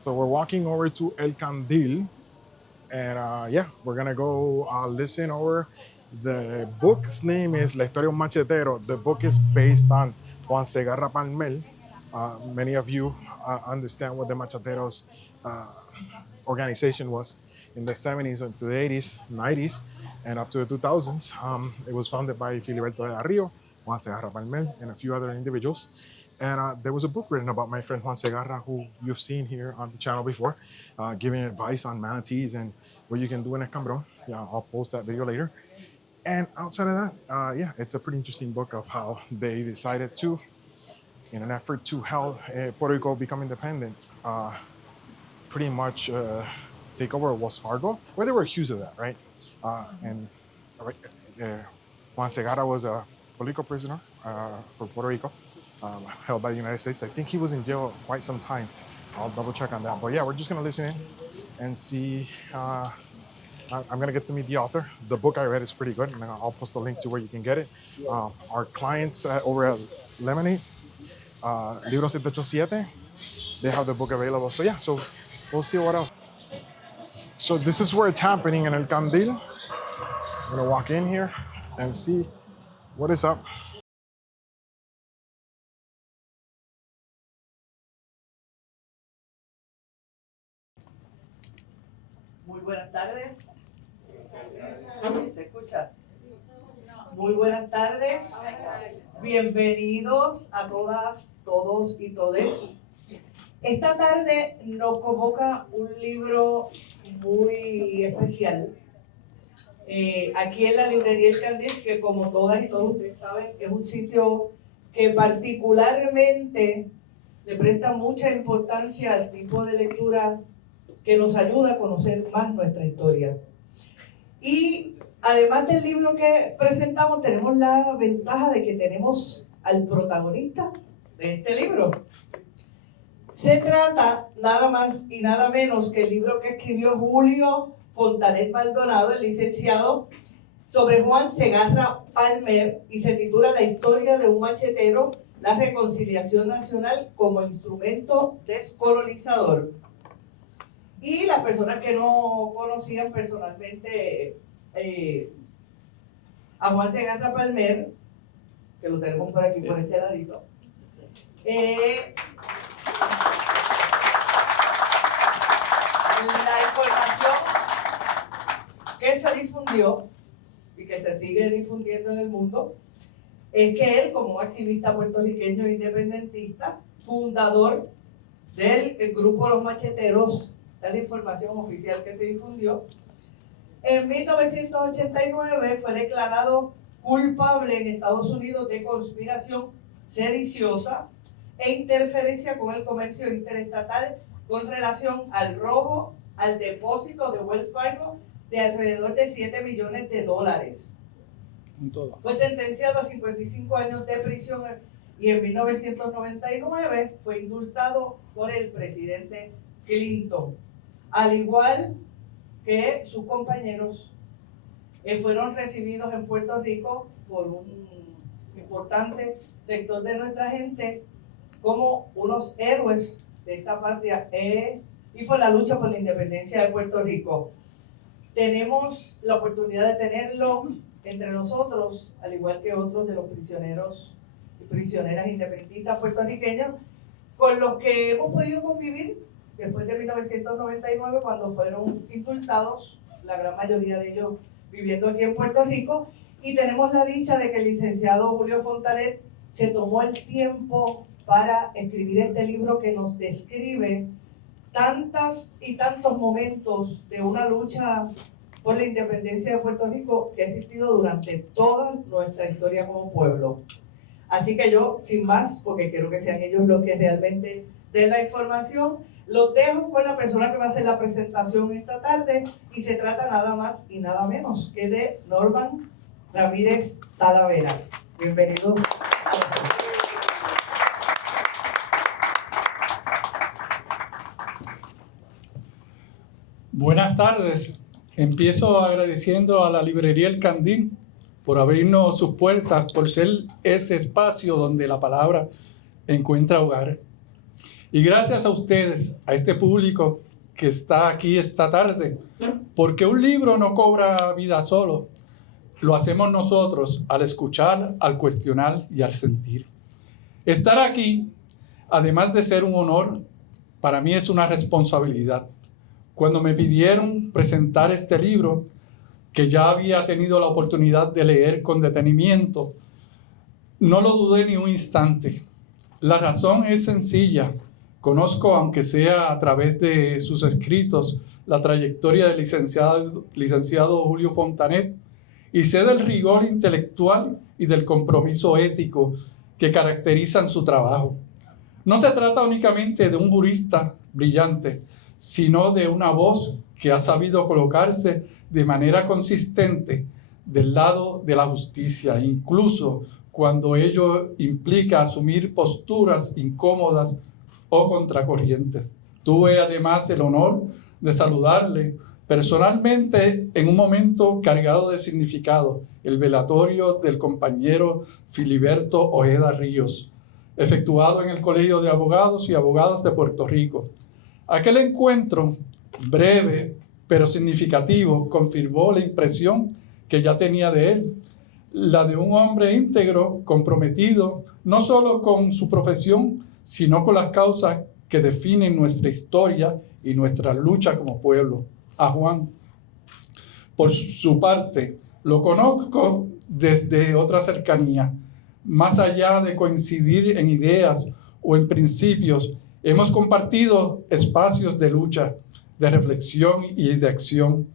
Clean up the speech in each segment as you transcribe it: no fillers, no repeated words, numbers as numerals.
So we're walking over to El Candil, and yeah, we're gonna go listen over. The book's name is La Historia de un Machetero. The book is based on Juan Segarra Palmel. Many of you understand what the Macheteros organization was in the 70s into the 80s, 90s, and up to the 2000s. It was founded by Filiberto de la Rio, Juan Segarra Palmel, and a few other individuals. And there was a book written about my friend Juan Segarra, who you've seen here on the channel before, giving advice on manatees and what you can do in Escambron. Yeah, I'll post that video later. And outside of that, yeah, it's a pretty interesting book of how they decided to, in an effort to help Puerto Rico become independent, pretty much take over Wells Fargo, where they were accused of that, right? And Juan Segarra was a political prisoner for Puerto Rico, held by the United States. I think he was in jail quite some time. I'll double check on that. But yeah, we're just gonna listen in and see. I'm gonna get to meet the author. The book I read is pretty good, and I'll post a link to where you can get it. Our clients over at Lemonade, Libro 787, they have the book available. So yeah, so we'll see what else. So this is where it's happening in El Candil. I'm gonna walk in here and see what is up. Muy buenas tardes. ¿Se escucha? Muy buenas tardes. Bienvenidos a todas, todos y todes. Esta tarde nos convoca un libro muy especial. Aquí en la librería El Candil, que como todas y todos ustedes saben, es un sitio que particularmente le presta mucha importancia al tipo de lectura que nos ayuda a conocer más nuestra historia. Y además del libro que presentamos, tenemos la ventaja de que tenemos al protagonista de este libro. Se trata nada más y nada menos que el libro que escribió Julio Fontanet Maldonado, el licenciado, sobre Juan Segarra Palmer, y se titula La historia de un machetero, la reconciliación nacional como instrumento descolonizador. Y las personas que no conocían personalmente a Juan Segarra Palmer, que lo tenemos por aquí, por este ladito, la información que se difundió y que se sigue difundiendo en el mundo es que él, como activista puertorriqueño independentista, fundador del grupo Los Macheteros, de la información oficial que se difundió, en 1989 fue declarado culpable en Estados Unidos de conspiración sediciosa e interferencia con el comercio interestatal con relación al robo al depósito de Wells Fargo de alrededor de $7 millones. Fue sentenciado a 55 años de prisión y en 1999 fue indultado por el presidente Clinton. Al igual que sus compañeros, fueron recibidos en Puerto Rico por un importante sector de nuestra gente como unos héroes de esta patria y por la lucha por la independencia de Puerto Rico. Tenemos la oportunidad de tenerlo entre nosotros, al igual que otros de los prisioneros y prisioneras independentistas puertorriqueños, con los que hemos podido convivir después de 1999, cuando fueron indultados, la gran mayoría de ellos viviendo aquí en Puerto Rico, y tenemos la dicha de que el licenciado Julio Fontanet se tomó el tiempo para escribir este libro que nos describe tantas y tantos momentos de una lucha por la independencia de Puerto Rico que ha existido durante toda nuestra historia como pueblo. Así que yo, sin más, porque quiero que sean ellos los que realmente den la información, los dejo con la persona que va a hacer la presentación esta tarde, y se trata nada más y nada menos que de Norman Ramírez Talavera. Bienvenidos a la Buenas tardes. Empiezo agradeciendo a la librería El Candil por abrirnos sus puertas, por ser ese espacio donde la palabra encuentra hogar. Y gracias a ustedes, a este público que está aquí esta tarde, porque un libro no cobra vida solo. Lo hacemos nosotros al escuchar, al cuestionar y al sentir. Estar aquí, además de ser un honor, para mí es una responsabilidad. Cuando me pidieron presentar este libro, que ya había tenido la oportunidad de leer con detenimiento, no lo dudé ni un instante. La razón es sencilla. Conozco, aunque sea a través de sus escritos, la trayectoria del licenciado Julio Fontanet, y sé del rigor intelectual y del compromiso ético que caracterizan su trabajo. No se trata únicamente de un jurista brillante, sino de una voz que ha sabido colocarse de manera consistente del lado de la justicia, incluso cuando ello implica asumir posturas incómodas o contracorrientes. Tuve además el honor de saludarle personalmente en un momento cargado de significado, el velatorio del compañero Filiberto Ojeda Ríos, efectuado en el Colegio de Abogados y Abogadas de Puerto Rico. Aquel encuentro, breve pero significativo, confirmó la impresión que ya tenía de él, la de un hombre íntegro, comprometido no solo con su profesión, sino con las causas que definen nuestra historia y nuestra lucha como pueblo. A Juan, por su parte, lo conozco desde otra cercanía. Más allá de coincidir en ideas o en principios, hemos compartido espacios de lucha, de reflexión y de acción.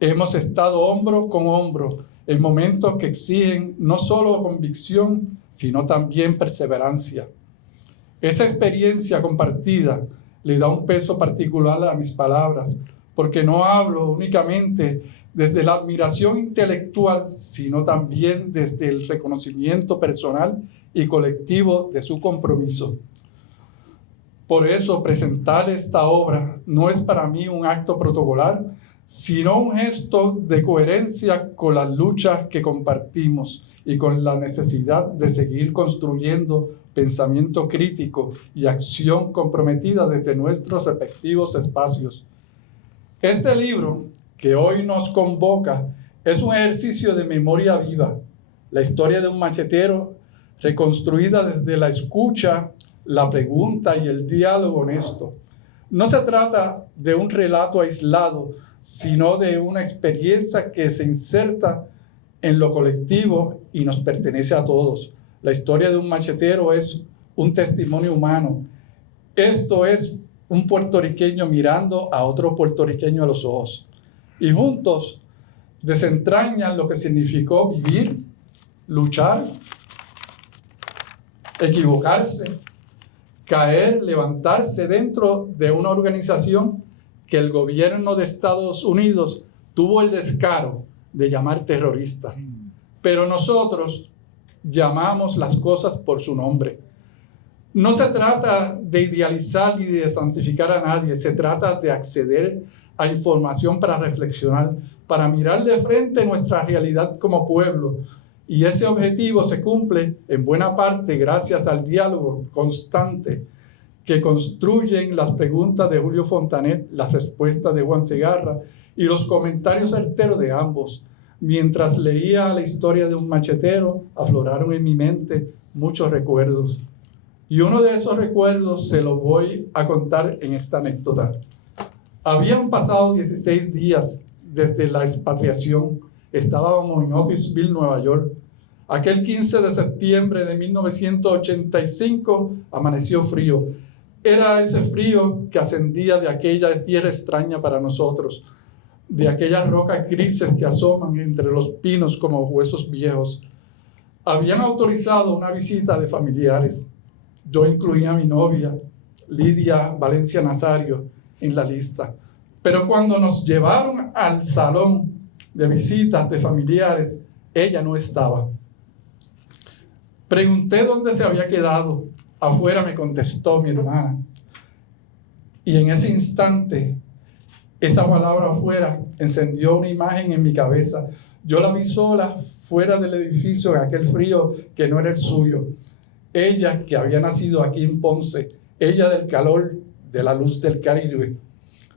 Hemos estado hombro con hombro en momentos que exigen no solo convicción, sino también perseverancia. Esa experiencia compartida le da un peso particular a mis palabras, porque no hablo únicamente desde la admiración intelectual, sino también desde el reconocimiento personal y colectivo de su compromiso. Por eso, presentar esta obra no es para mí un acto protocolar, sino un gesto de coherencia con las luchas que compartimos y con la necesidad de seguir construyendo pensamiento crítico y acción comprometida desde nuestros respectivos espacios. Este libro que hoy nos convoca es un ejercicio de memoria viva, la historia de un machetero reconstruida desde la escucha, la pregunta y el diálogo honesto. No se trata de un relato aislado, sino de una experiencia que se inserta en lo colectivo y nos pertenece a todos. La historia de un machetero es un testimonio humano. Esto es un puertorriqueño mirando a otro puertorriqueño a los ojos. Y juntos desentrañan lo que significó vivir, luchar, equivocarse, caer, levantarse dentro de una organización que el gobierno de Estados Unidos tuvo el descaro de llamar terrorista. Pero nosotros llamamos las cosas por su nombre. No se trata de idealizar ni de santificar a nadie, se trata de acceder a información para reflexionar, para mirar de frente nuestra realidad como pueblo. Y ese objetivo se cumple en buena parte gracias al diálogo constante que construyen las preguntas de Julio Fontanet, las respuestas de Juan Segarra y los comentarios certeros de ambos. Mientras leía la historia de un machetero, afloraron en mi mente muchos recuerdos. Y uno de esos recuerdos se lo voy a contar en esta anécdota. Habían pasado 16 días desde la expatriación. Estábamos en Otisville, Nueva York. Aquel 15 de septiembre de 1985 amaneció frío. Era ese frío que ascendía de aquella tierra extraña para nosotros, de aquellas rocas grises que asoman entre los pinos como huesos viejos. Habían autorizado una visita de familiares. Yo incluía a mi novia, Lidia Valencia Nazario, en la lista. Pero cuando nos llevaron al salón de visitas de familiares, ella no estaba. Pregunté dónde se había quedado. Afuera, me contestó mi hermana. Y en ese instante, esa palabra afuera encendió una imagen en mi cabeza. Yo la vi sola fuera del edificio en aquel frío que no era el suyo. Ella, que había nacido aquí en Ponce, ella del calor de la luz del Caribe.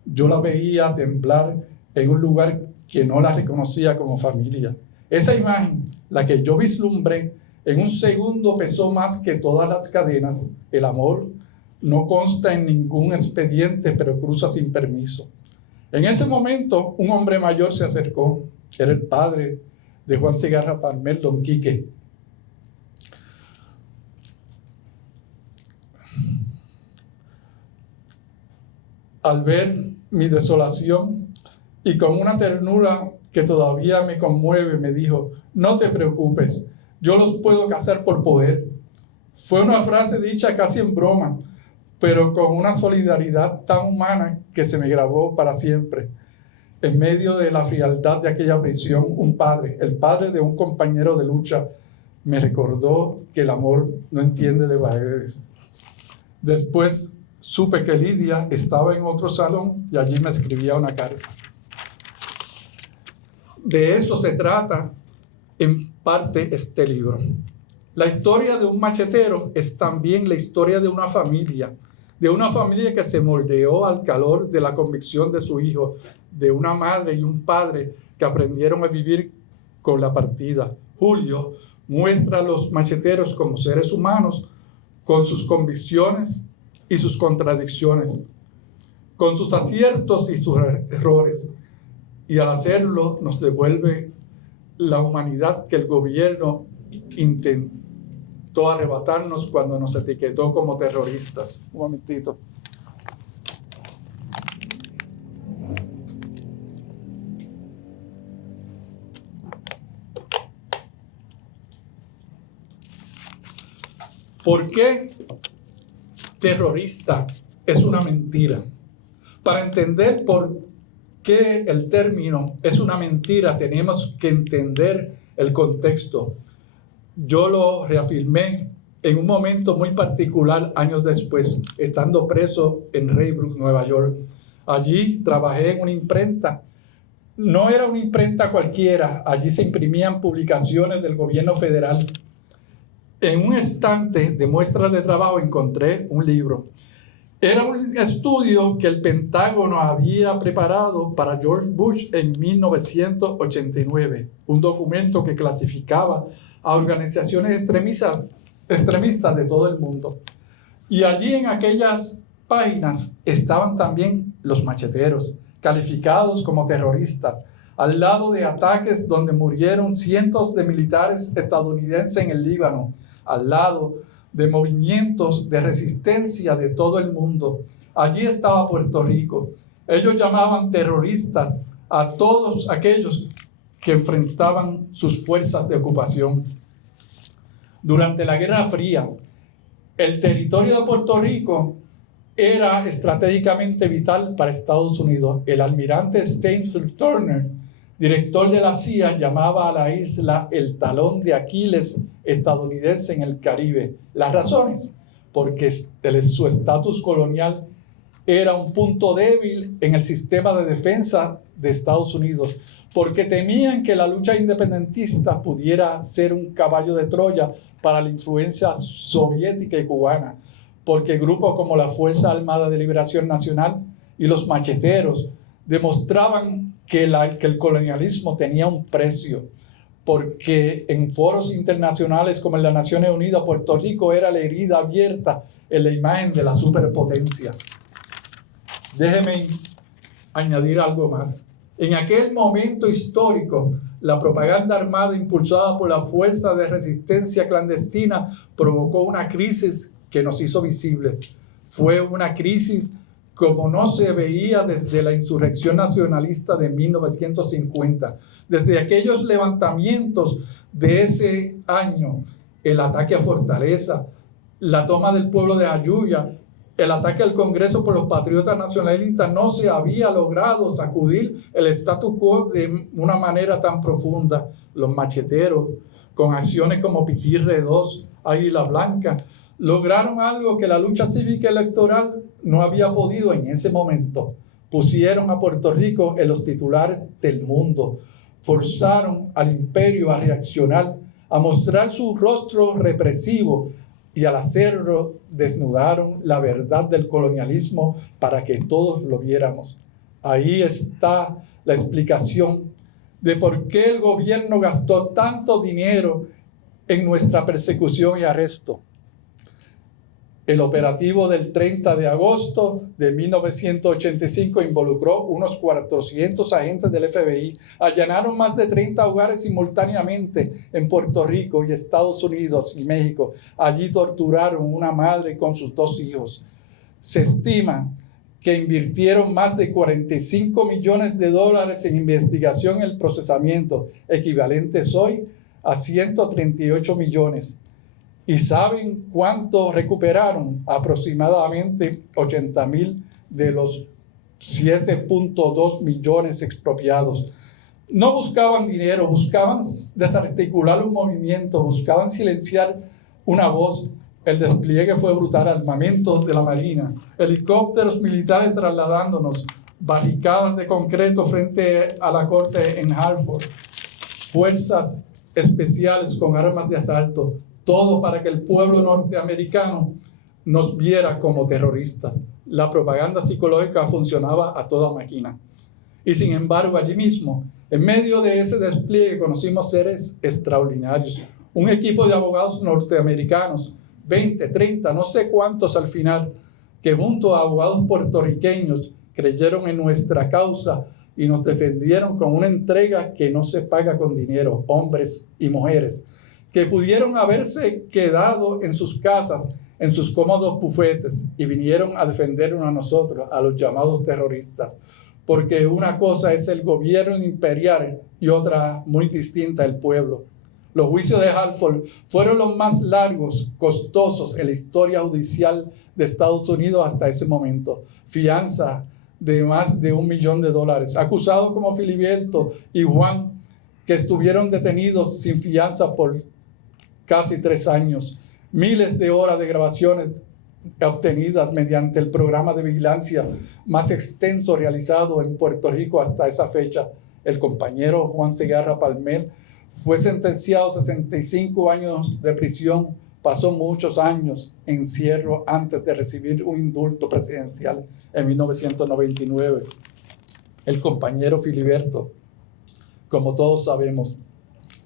Yo la veía temblar en un lugar que no la reconocía como familia. Esa imagen, la que yo vislumbré, en un segundo pesó más que todas las cadenas. El amor no consta en ningún expediente, pero cruza sin permiso. En ese momento, un hombre mayor se acercó. Era el padre de Juan Segarra Palmer, don Quique. Al ver mi desolación y con una ternura que todavía me conmueve, me dijo: no te preocupes, yo los puedo casar por poder. Fue una frase dicha casi en broma, pero con una solidaridad tan humana que se me grabó para siempre. En medio de la frialdad de aquella prisión, un padre, el padre de un compañero de lucha, me recordó que el amor no entiende de paredes. Después supe que Lidia estaba en otro salón y allí me escribía una carta. De eso se trata en parte este libro. La historia de un machetero es también la historia de una familia que se moldeó al calor de la convicción de su hijo, de una madre y un padre que aprendieron a vivir con la partida. Julio muestra a los macheteros como seres humanos, con sus convicciones y sus contradicciones, con sus aciertos y sus errores. Y al hacerlo nos devuelve la humanidad que el gobierno intentó arrebatarnos cuando nos etiquetó como terroristas. Un momentito. ¿Por qué terrorista es una mentira? Para entender por qué el término es una mentira, tenemos que entender el contexto. Yo lo reafirmé en un momento muy particular años después, estando preso en Raybrook, Nueva York. Allí trabajé en una imprenta. No era una imprenta cualquiera, allí se imprimían publicaciones del gobierno federal. En un estante de muestras de trabajo encontré un libro. Era un estudio que el Pentágono había preparado para George Bush en 1989, un documento que clasificaba a organizaciones extremistas de todo el mundo. Y allí en aquellas páginas estaban también los macheteros, calificados como terroristas, al lado de ataques donde murieron cientos de militares estadounidenses en el Líbano, al lado de movimientos de resistencia de todo el mundo. Allí estaba Puerto Rico. Ellos llamaban terroristas a todos aquellos que enfrentaban sus fuerzas de ocupación. Durante la Guerra Fría, el territorio de Puerto Rico era estratégicamente vital para Estados Unidos. El almirante Stansfield Turner, director de la CIA, llamaba a la isla el talón de Aquiles estadounidense en el Caribe. Las razones: porque su estatus colonial era un punto débil en el sistema de defensa de Estados Unidos, porque temían que la lucha independentista pudiera ser un caballo de Troya para la influencia soviética y cubana, porque grupos como la Fuerza Armada de Liberación Nacional y los macheteros demostraban que el colonialismo tenía un precio, porque en foros internacionales como en las Naciones Unidas, Puerto Rico era la herida abierta en la imagen de la superpotencia. Déjeme añadir algo más. En aquel momento histórico, la propaganda armada impulsada por la Fuerza de Resistencia Clandestina provocó una crisis que nos hizo visibles. Fue una crisis como no se veía desde la insurrección nacionalista de 1950. Desde aquellos levantamientos de ese año, el ataque a Fortaleza, la toma del pueblo de Jayuya, el ataque al Congreso por los patriotas nacionalistas, no se había logrado sacudir el status quo de una manera tan profunda. Los macheteros, con acciones como Pitirre II, Águila Blanca, lograron algo que la lucha cívica electoral no había podido en ese momento. Pusieron a Puerto Rico en los titulares del mundo. Forzaron al imperio a reaccionar, a mostrar su rostro represivo, y al hacerlo desnudaron la verdad del colonialismo para que todos lo viéramos. Ahí está la explicación de por qué el gobierno gastó tanto dinero en nuestra persecución y arresto. El operativo del 30 de agosto de 1985 involucró unos 400 agentes del FBI. Allanaron más de 30 hogares simultáneamente en Puerto Rico y Estados Unidos y México. Allí torturaron a una madre con sus 2 hijos. Se estima que invirtieron más de $45 millones en investigación y el procesamiento, equivalentes hoy a 138 millones. ¿Y saben cuánto recuperaron? Aproximadamente 80,000 de los 7.2 millones expropiados. No buscaban dinero, buscaban desarticular un movimiento, buscaban silenciar una voz. El despliegue fue brutal, armamentos de la Marina, helicópteros militares trasladándonos, barricadas de concreto frente a la corte en Hartford, fuerzas especiales con armas de asalto, todo para que el pueblo norteamericano nos viera como terroristas. La propaganda psicológica funcionaba a toda máquina. Y sin embargo, allí mismo, en medio de ese despliegue, conocimos seres extraordinarios. Un equipo de abogados norteamericanos, 20, 30, no sé cuántos al final, que junto a abogados puertorriqueños creyeron en nuestra causa y nos defendieron con una entrega que no se paga con dinero, hombres y mujeres, que pudieron haberse quedado en sus casas, en sus cómodos bufetes, y vinieron a defendernos a nosotros, a los llamados terroristas, porque una cosa es el gobierno imperial y otra muy distinta el pueblo. Los juicios de Hartford fueron los más largos, costosos en la historia judicial de Estados Unidos hasta ese momento. Fianza de más de $1 millón. Acusados como Filiberto y Juan, que estuvieron detenidos sin fianza por casi 3 años. Miles de horas de grabaciones obtenidas mediante el programa de vigilancia más extenso realizado en Puerto Rico hasta esa fecha. El compañero Juan Segarra Palmel fue sentenciado a 65 años de prisión. Pasó muchos años en encierro antes de recibir un indulto presidencial en 1999. El compañero Filiberto, como todos sabemos,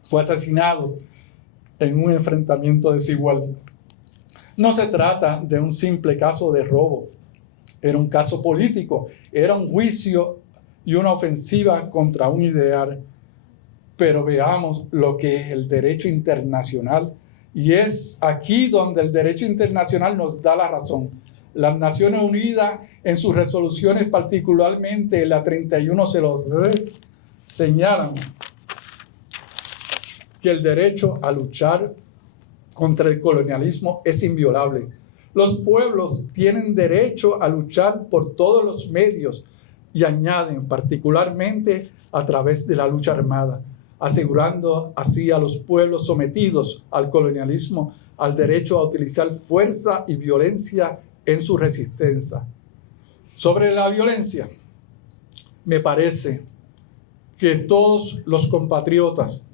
fue asesinado en un enfrentamiento desigual. No se trata de un simple caso de robo. Era un caso político, era un juicio y una ofensiva contra un ideal. Pero veamos lo que es el derecho internacional. Y es aquí donde el derecho internacional nos da la razón. Las Naciones Unidas, en sus resoluciones, particularmente la 3103, señalan que el derecho a luchar contra el colonialismo es inviolable. Los pueblos tienen derecho a luchar por todos los medios y añaden particularmente a través de la lucha armada, asegurando así a los pueblos sometidos al colonialismo al derecho a utilizar fuerza y violencia en su resistencia. Sobre la violencia, me parece que todos los compatriotas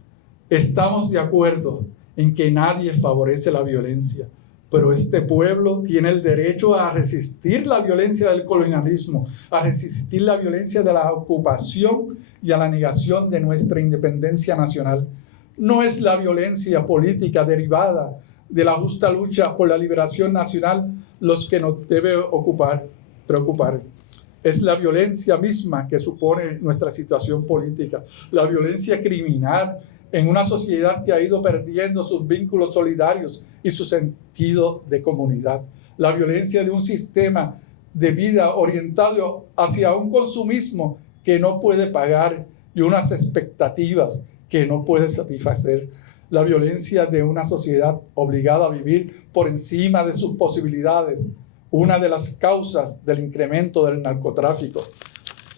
estamos de acuerdo en que nadie favorece la violencia, pero este pueblo tiene el derecho a resistir la violencia del colonialismo, a resistir la violencia de la ocupación y a la negación de nuestra independencia nacional. No es la violencia política derivada de la justa lucha por la liberación nacional los que nos debe preocupar. Es la violencia misma que supone nuestra situación política, la violencia criminal en una sociedad que ha ido perdiendo sus vínculos solidarios y su sentido de comunidad. La violencia de un sistema de vida orientado hacia un consumismo que no puede pagar y unas expectativas que no puede satisfacer. La violencia de una sociedad obligada a vivir por encima de sus posibilidades, una de las causas del incremento del narcotráfico.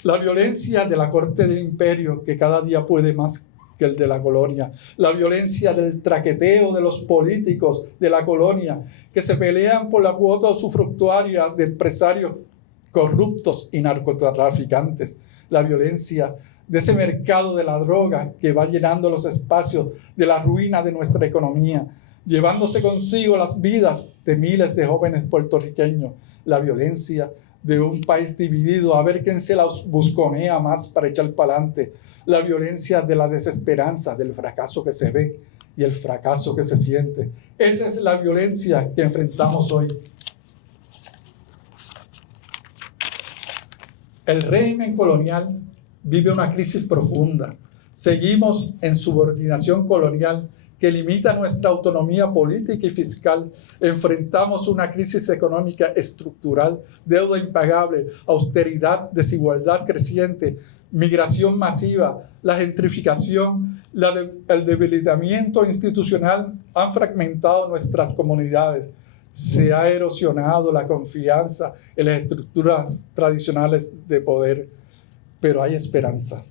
La violencia de la corte del imperio, que cada día puede más que el de la colonia. La violencia del traqueteo de los políticos de la colonia, que se pelean por la cuota usufructuaria de empresarios corruptos y narcotraficantes. La violencia de ese mercado de la droga que va llenando los espacios de la ruina de nuestra economía. llevándose consigo las vidas de miles de jóvenes puertorriqueños, la violencia de un país dividido, a ver quién se la busconea más para echar para adelante, la violencia de la desesperanza, del fracaso que se ve y el fracaso que se siente. Esa es la violencia que enfrentamos hoy. El régimen colonial vive una crisis profunda. Seguimos en subordinación colonial que limita nuestra autonomía política y fiscal. Enfrentamos una crisis económica estructural, deuda impagable, austeridad, desigualdad creciente, migración masiva, la gentrificación, el debilitamiento institucional han fragmentado nuestras comunidades. Se ha erosionado la confianza en las estructuras tradicionales de poder, pero hay esperanza.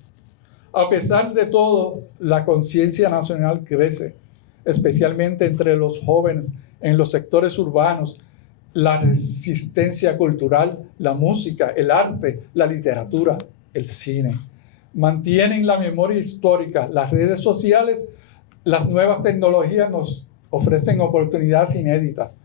A pesar de todo, la conciencia nacional crece, especialmente entre los jóvenes en los sectores urbanos. La resistencia cultural, la música, el arte, la literatura, el cine mantienen la memoria histórica. Las redes sociales, las nuevas tecnologías nos ofrecen oportunidades inéditas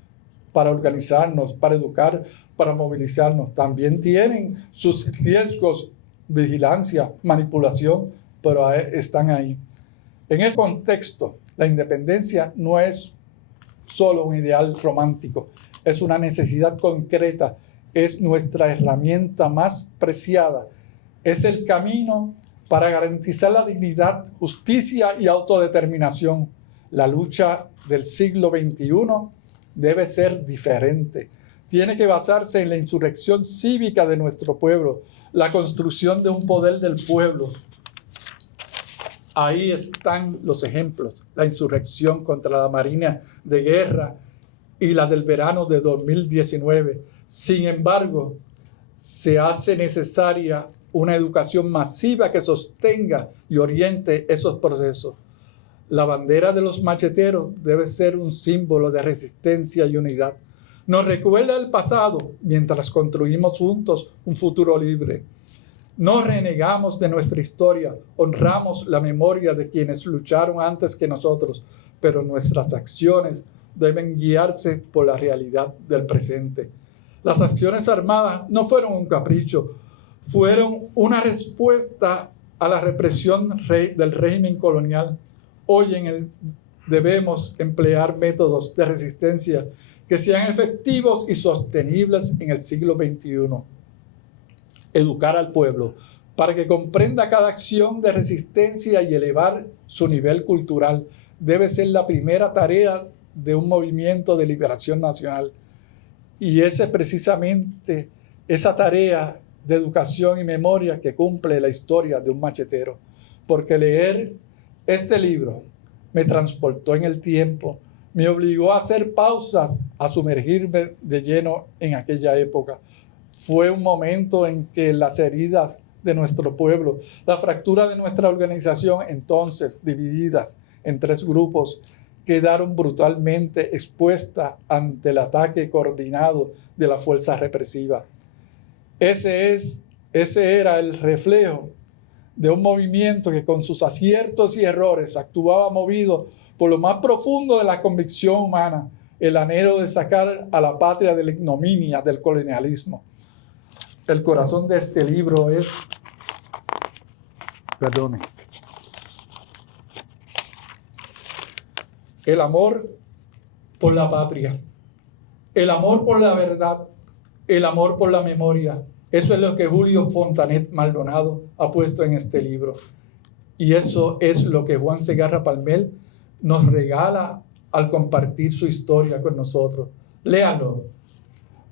para organizarnos, para educar, para movilizarnos. También tienen sus riesgos, vigilancia, manipulación, pero están ahí. En ese contexto, la independencia no es solo un ideal romántico, es una necesidad concreta, es nuestra herramienta más preciada, es el camino para garantizar la dignidad, justicia y autodeterminación. La lucha del siglo XXI debe ser diferente. Tiene que basarse en la insurrección cívica de nuestro pueblo, la construcción de un poder del pueblo. Ahí están los ejemplos, la insurrección contra la Marina de Guerra y la del verano de 2019. Sin embargo, se hace necesaria una educación masiva que sostenga y oriente esos procesos. La bandera de los macheteros debe ser un símbolo de resistencia y unidad. Nos recuerda el pasado mientras construimos juntos un futuro libre. No renegamos de nuestra historia, honramos la memoria de quienes lucharon antes que nosotros, pero nuestras acciones deben guiarse por la realidad del presente. Las acciones armadas no fueron un capricho, fueron una respuesta a la represión del régimen colonial. Hoy debemos emplear métodos de resistencia que sean efectivos y sostenibles en el siglo XXI. Educar al pueblo para que comprenda cada acción de resistencia y elevar su nivel cultural debe ser la primera tarea de un movimiento de liberación nacional. Y precisamente esa tarea de educación y memoria que cumple la historia de un machetero. Porque leer este libro me transportó en el tiempo, me obligó a hacer pausas, a sumergirme de lleno en aquella época. Fue un momento en que las heridas de nuestro pueblo, la fractura de nuestra organización, entonces divididas en 3 grupos, quedaron brutalmente expuestas ante el ataque coordinado de la fuerza represiva. Ese era el reflejo de un movimiento que con sus aciertos y errores actuaba movido por lo más profundo de la convicción humana, el anhelo de sacar a la patria de la ignominia del colonialismo. El corazón de este libro es, el amor por la patria, el amor por la verdad, el amor por la memoria. Eso es lo que Julio Fontanet Maldonado ha puesto en este libro. Y eso es lo que Juan Segarra Palmel nos regala al compartir su historia con nosotros. Léanlo,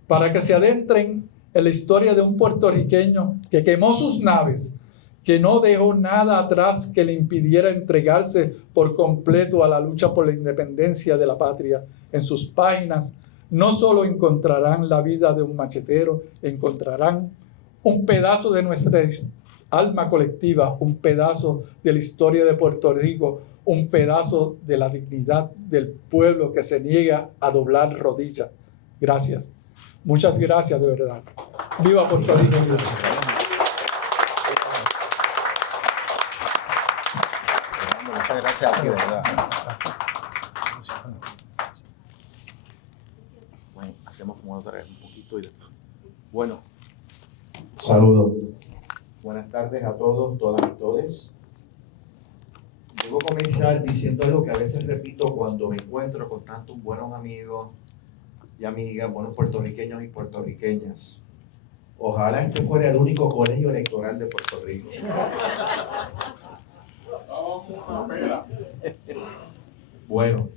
para que se adentren en la historia de un puertorriqueño que quemó sus naves, que no dejó nada atrás que le impidiera entregarse por completo a la lucha por la independencia de la patria. En sus páginas no solo encontrarán la vida de un machetero, encontrarán un pedazo de nuestra alma colectiva, un pedazo de la historia de Puerto Rico, un pedazo de la dignidad del pueblo que se niega a doblar rodillas. Gracias. Muchas gracias, de verdad. ¡Viva Puerto Rico! Muchas gracias a ti, de verdad. Gracias. estoy. Bueno, saludos. Buenas tardes a todos, todas y todes. Debo comenzar diciendo algo que a veces repito cuando me encuentro con tantos buenos amigos y amigas, buenos puertorriqueños y puertorriqueñas. Ojalá este fuera el único colegio electoral de Puerto Rico. Bueno,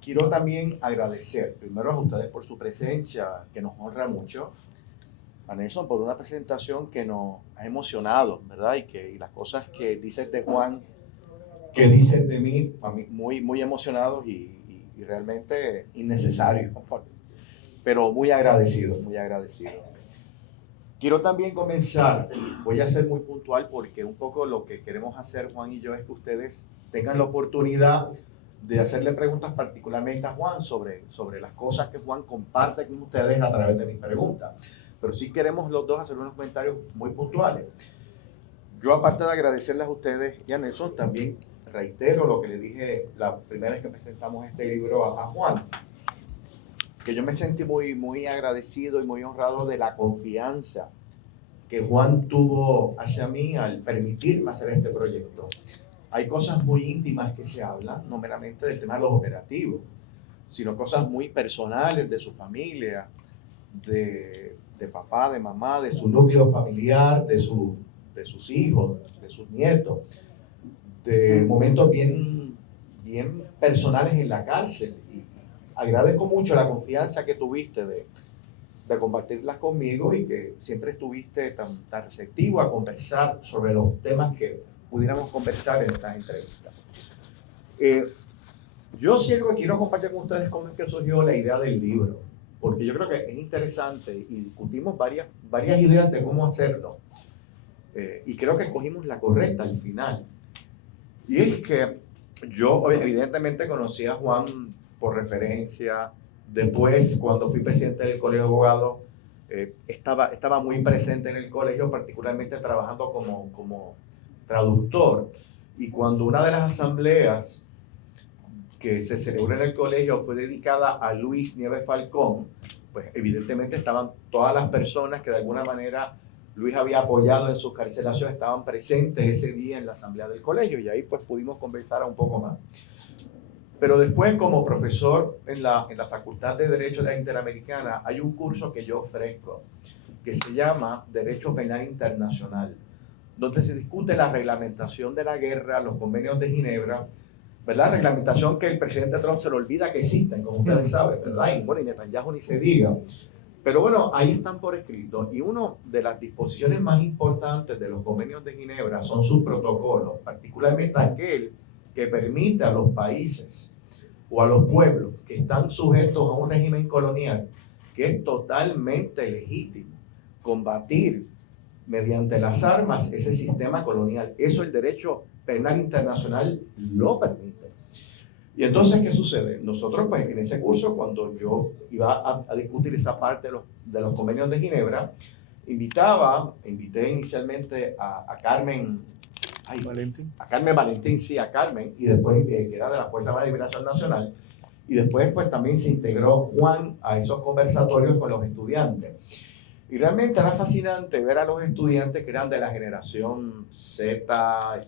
quiero también agradecer primero a ustedes por su presencia, que nos honra mucho. A Nelson por una presentación que nos ha emocionado, ¿verdad? Y las cosas que dices de Juan, que dices de mí, a mí muy emocionados y realmente innecesarios, pero muy agradecido, muy agradecido. Quiero también comenzar, voy a ser muy puntual porque un poco lo que queremos hacer Juan y yo es que ustedes tengan la oportunidad de hacerle preguntas particularmente a Juan sobre las cosas que Juan comparte con ustedes a través de mis preguntas. Pero sí queremos los dos hacer unos comentarios muy puntuales. Yo, aparte de agradecerles a ustedes y a Nelson, también reitero lo que le dije la primera vez que presentamos este libro a Juan, que yo me sentí muy agradecido y muy honrado de la confianza que Juan tuvo hacia mí al permitirme hacer este proyecto. Hay cosas muy íntimas que se hablan, no meramente del tema de los operativos, sino cosas muy personales de su familia, de papá, de mamá, de su núcleo familiar, de sus hijos, de sus nietos, de momentos bien personales en la cárcel. Y agradezco mucho la confianza que tuviste de compartirlas conmigo y que siempre estuviste tan receptivo a conversar sobre los temas que pudiéramos conversar en estas entrevistas. Yo sí algo que quiero compartir con ustedes cómo es que surgió la idea del libro, porque yo creo que es interesante y discutimos varias ideas de cómo hacerlo. Y creo que escogimos la correcta al final. Y es que yo evidentemente conocí a Juan por referencia. Después, cuando fui presidente del Colegio de Abogados, estaba muy presente en el colegio, particularmente trabajando como traductor. Y cuando una de las asambleas que se celebró en el colegio fue dedicada a Luis Nieves Falcón, pues evidentemente estaban todas las personas que de alguna manera Luis había apoyado en su carcelación, estaban presentes ese día en la asamblea del colegio y ahí pues pudimos conversar un poco más. Pero después, como profesor en la Facultad de Derecho de la Interamericana, hay un curso que yo ofrezco que se llama Derecho Penal Internacional, donde se discute la reglamentación de la guerra, los convenios de Ginebra, ¿verdad? Reglamentación que el presidente Trump se le olvida que existen, como ustedes saben, ¿verdad? Y bueno, y Netanyahu ni se diga. Pero bueno, ahí están por escrito. Y una de las disposiciones más importantes de los convenios de Ginebra son sus protocolos, particularmente aquel que permite a los países o a los pueblos que están sujetos a un régimen colonial que es totalmente legítimo combatir mediante las armas ese sistema colonial. Eso el derecho penal internacional lo permite. Y entonces, ¿qué sucede? Nosotros, pues, en ese curso, cuando yo iba a discutir esa parte de los convenios de Ginebra, invité inicialmente a Carmen Valentín. A Carmen Valentín, sí, a Carmen, y después que era de la Fuerza de Liberación Nacional, y después pues también se integró Juan a esos conversatorios con los estudiantes. Y realmente era fascinante ver a los estudiantes que eran de la generación Z,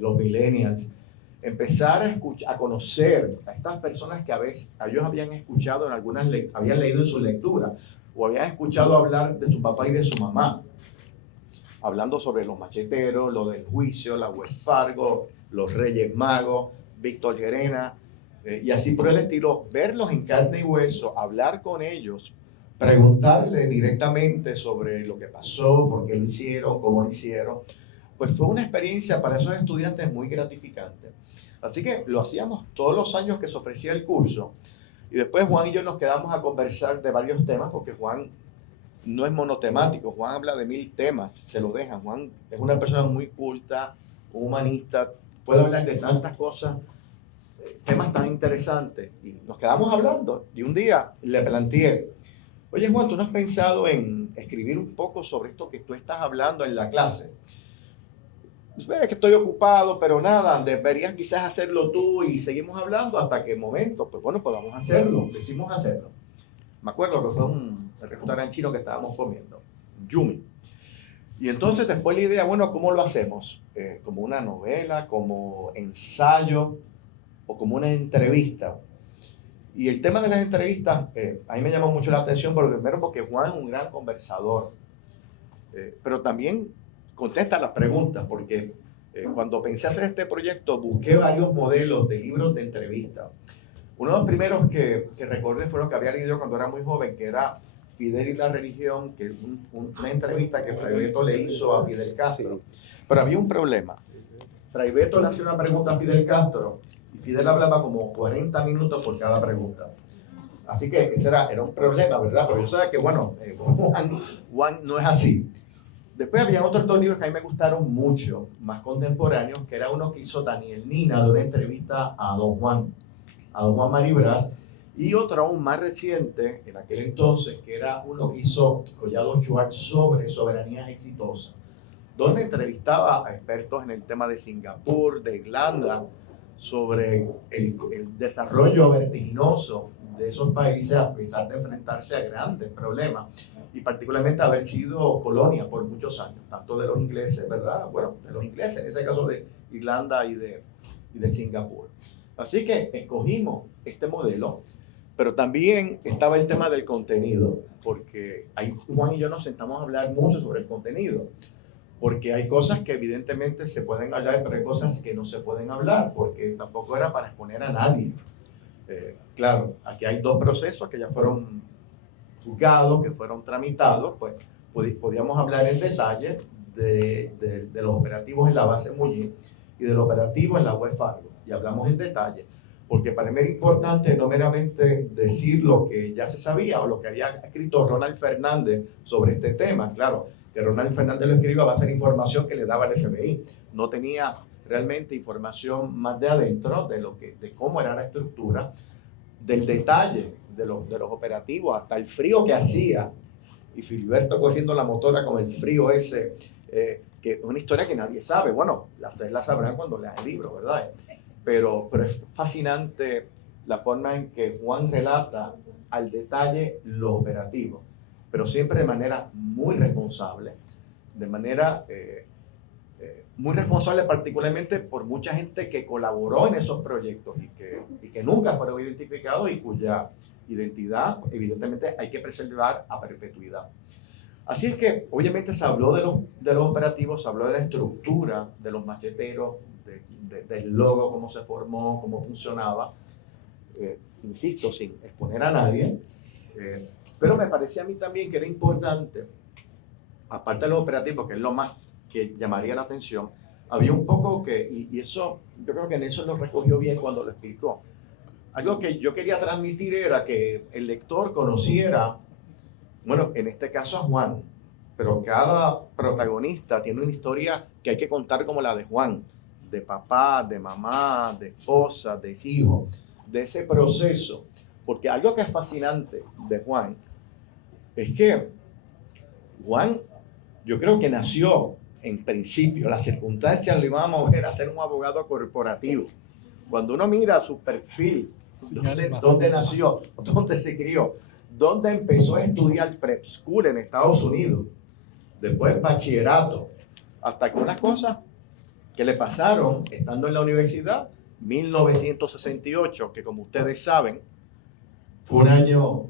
los millennials, empezar a conocer a estas personas que a veces ellos habían escuchado en algunas, habían leído en su lectura, o habían escuchado hablar de su papá y de su mamá, hablando sobre los macheteros, lo del juicio, la Wells Fargo, los Reyes Magos, Víctor Llerena, y así por el estilo, verlos en carne y hueso, hablar con ellos, preguntarle directamente sobre lo que pasó, por qué lo hicieron, cómo lo hicieron, pues fue una experiencia para esos estudiantes muy gratificante. Así que lo hacíamos todos los años que se ofrecía el curso, y después Juan y yo nos quedamos a conversar de varios temas, porque Juan no es monotemático, Juan habla de 1000 temas, se lo dejan. Juan es una persona muy culta, un humanista, puede hablar de tantas cosas, temas tan interesantes. Y nos quedamos hablando. Y un día le planteé, oye Juan, ¿tú no has pensado en escribir un poco sobre esto que tú estás hablando en la clase? Pues, que estoy ocupado, pero nada, deberías quizás hacerlo tú y seguimos hablando hasta que momento, pues bueno, pues vamos a haerlo, decimos hacerlo. Me acuerdo que fue un restaurante chino que estábamos comiendo, Yumi. Y entonces después la idea, bueno, ¿cómo lo hacemos? ¿Como una novela, como ensayo o como una entrevista? Y el tema de las entrevistas, a mí me llamó mucho la atención, primero porque Juan es un gran conversador, pero también contesta las preguntas, porque cuando pensé hacer este proyecto busqué varios modelos de libros de entrevistas. Uno de los primeros que recordé fue lo que había leído cuando era muy joven, que era Fidel y la religión, que es una entrevista que Fray Beto le hizo a Fidel Castro. Pero había un problema. Fray Beto le hacía una pregunta a Fidel Castro y Fidel hablaba como 40 minutos por cada pregunta. Así que ese era un problema, ¿verdad? Pero yo sabía que, bueno, Juan no es así. Después había otros dos libros que a mí me gustaron mucho, más contemporáneos, que era uno que hizo Daniel Nina de una entrevista a don Juan Maribraz, y otro aún más reciente, en aquel entonces, que era uno que hizo Collado Schwartz sobre soberanía exitosa, donde entrevistaba a expertos en el tema de Singapur, de Irlanda, sobre el desarrollo vertiginoso de esos países a pesar de enfrentarse a grandes problemas y particularmente haber sido colonia por muchos años, tanto de los ingleses, ¿verdad? Bueno, de los ingleses, en ese caso de Irlanda y de Singapur. Así que escogimos este modelo, pero también estaba el tema del contenido, porque ahí Juan y yo nos sentamos a hablar mucho sobre el contenido, porque hay cosas que evidentemente se pueden hablar, pero hay cosas que no se pueden hablar, porque tampoco era para exponer a nadie. Claro, aquí hay dos procesos que ya fueron juzgados, que fueron tramitados, pues podíamos hablar en detalle de los operativos en la base Muñiz y del operativo en la web Fargo, y hablamos en detalle, porque para mí era importante no meramente decir lo que ya se sabía o lo que había escrito Ronald Fernández sobre este tema. Claro, que Ronald Fernández lo escribió a base de información que le daba el FBI, no tenía realmente información más de adentro de cómo era la estructura, del detalle de los operativos, hasta el frío que hacía, y Filiberto cogiendo la motora con el frío ese, que es una historia que nadie sabe. Bueno, ustedes la sabrán cuando lean el libro, ¿verdad? Pero es fascinante la forma en que Juan relata al detalle los operativos, pero siempre de manera muy responsable, de manera muy responsable particularmente por mucha gente que colaboró en esos proyectos y que nunca fueron identificados y cuya identidad evidentemente hay que preservar a perpetuidad. Así es que obviamente se habló de los operativos, se habló de la estructura de los macheteros, del logo, cómo se formó, cómo funcionaba, insisto, sin exponer a nadie, pero me parecía a mí también que era importante, aparte de los operativos, que es lo más que llamaría la atención, había un poco y eso yo creo que Nelson lo recogió bien cuando lo explicó. Algo que yo quería transmitir era que el lector conociera, bueno, en este caso a Juan, pero cada protagonista tiene una historia que hay que contar como la de Juan, de papá, de mamá, de esposa, de hijo, de ese proceso. Porque algo que es fascinante de Juan es que Juan, yo creo que nació en principio, las circunstancias le iban a mover a ser un abogado corporativo. Cuando uno mira su perfil, dónde nació, dónde se crió, dónde empezó a estudiar prep school en Estados Unidos, después bachillerato, hasta que unas cosas que le pasaron estando en la universidad, 1968, que como ustedes saben, fue un año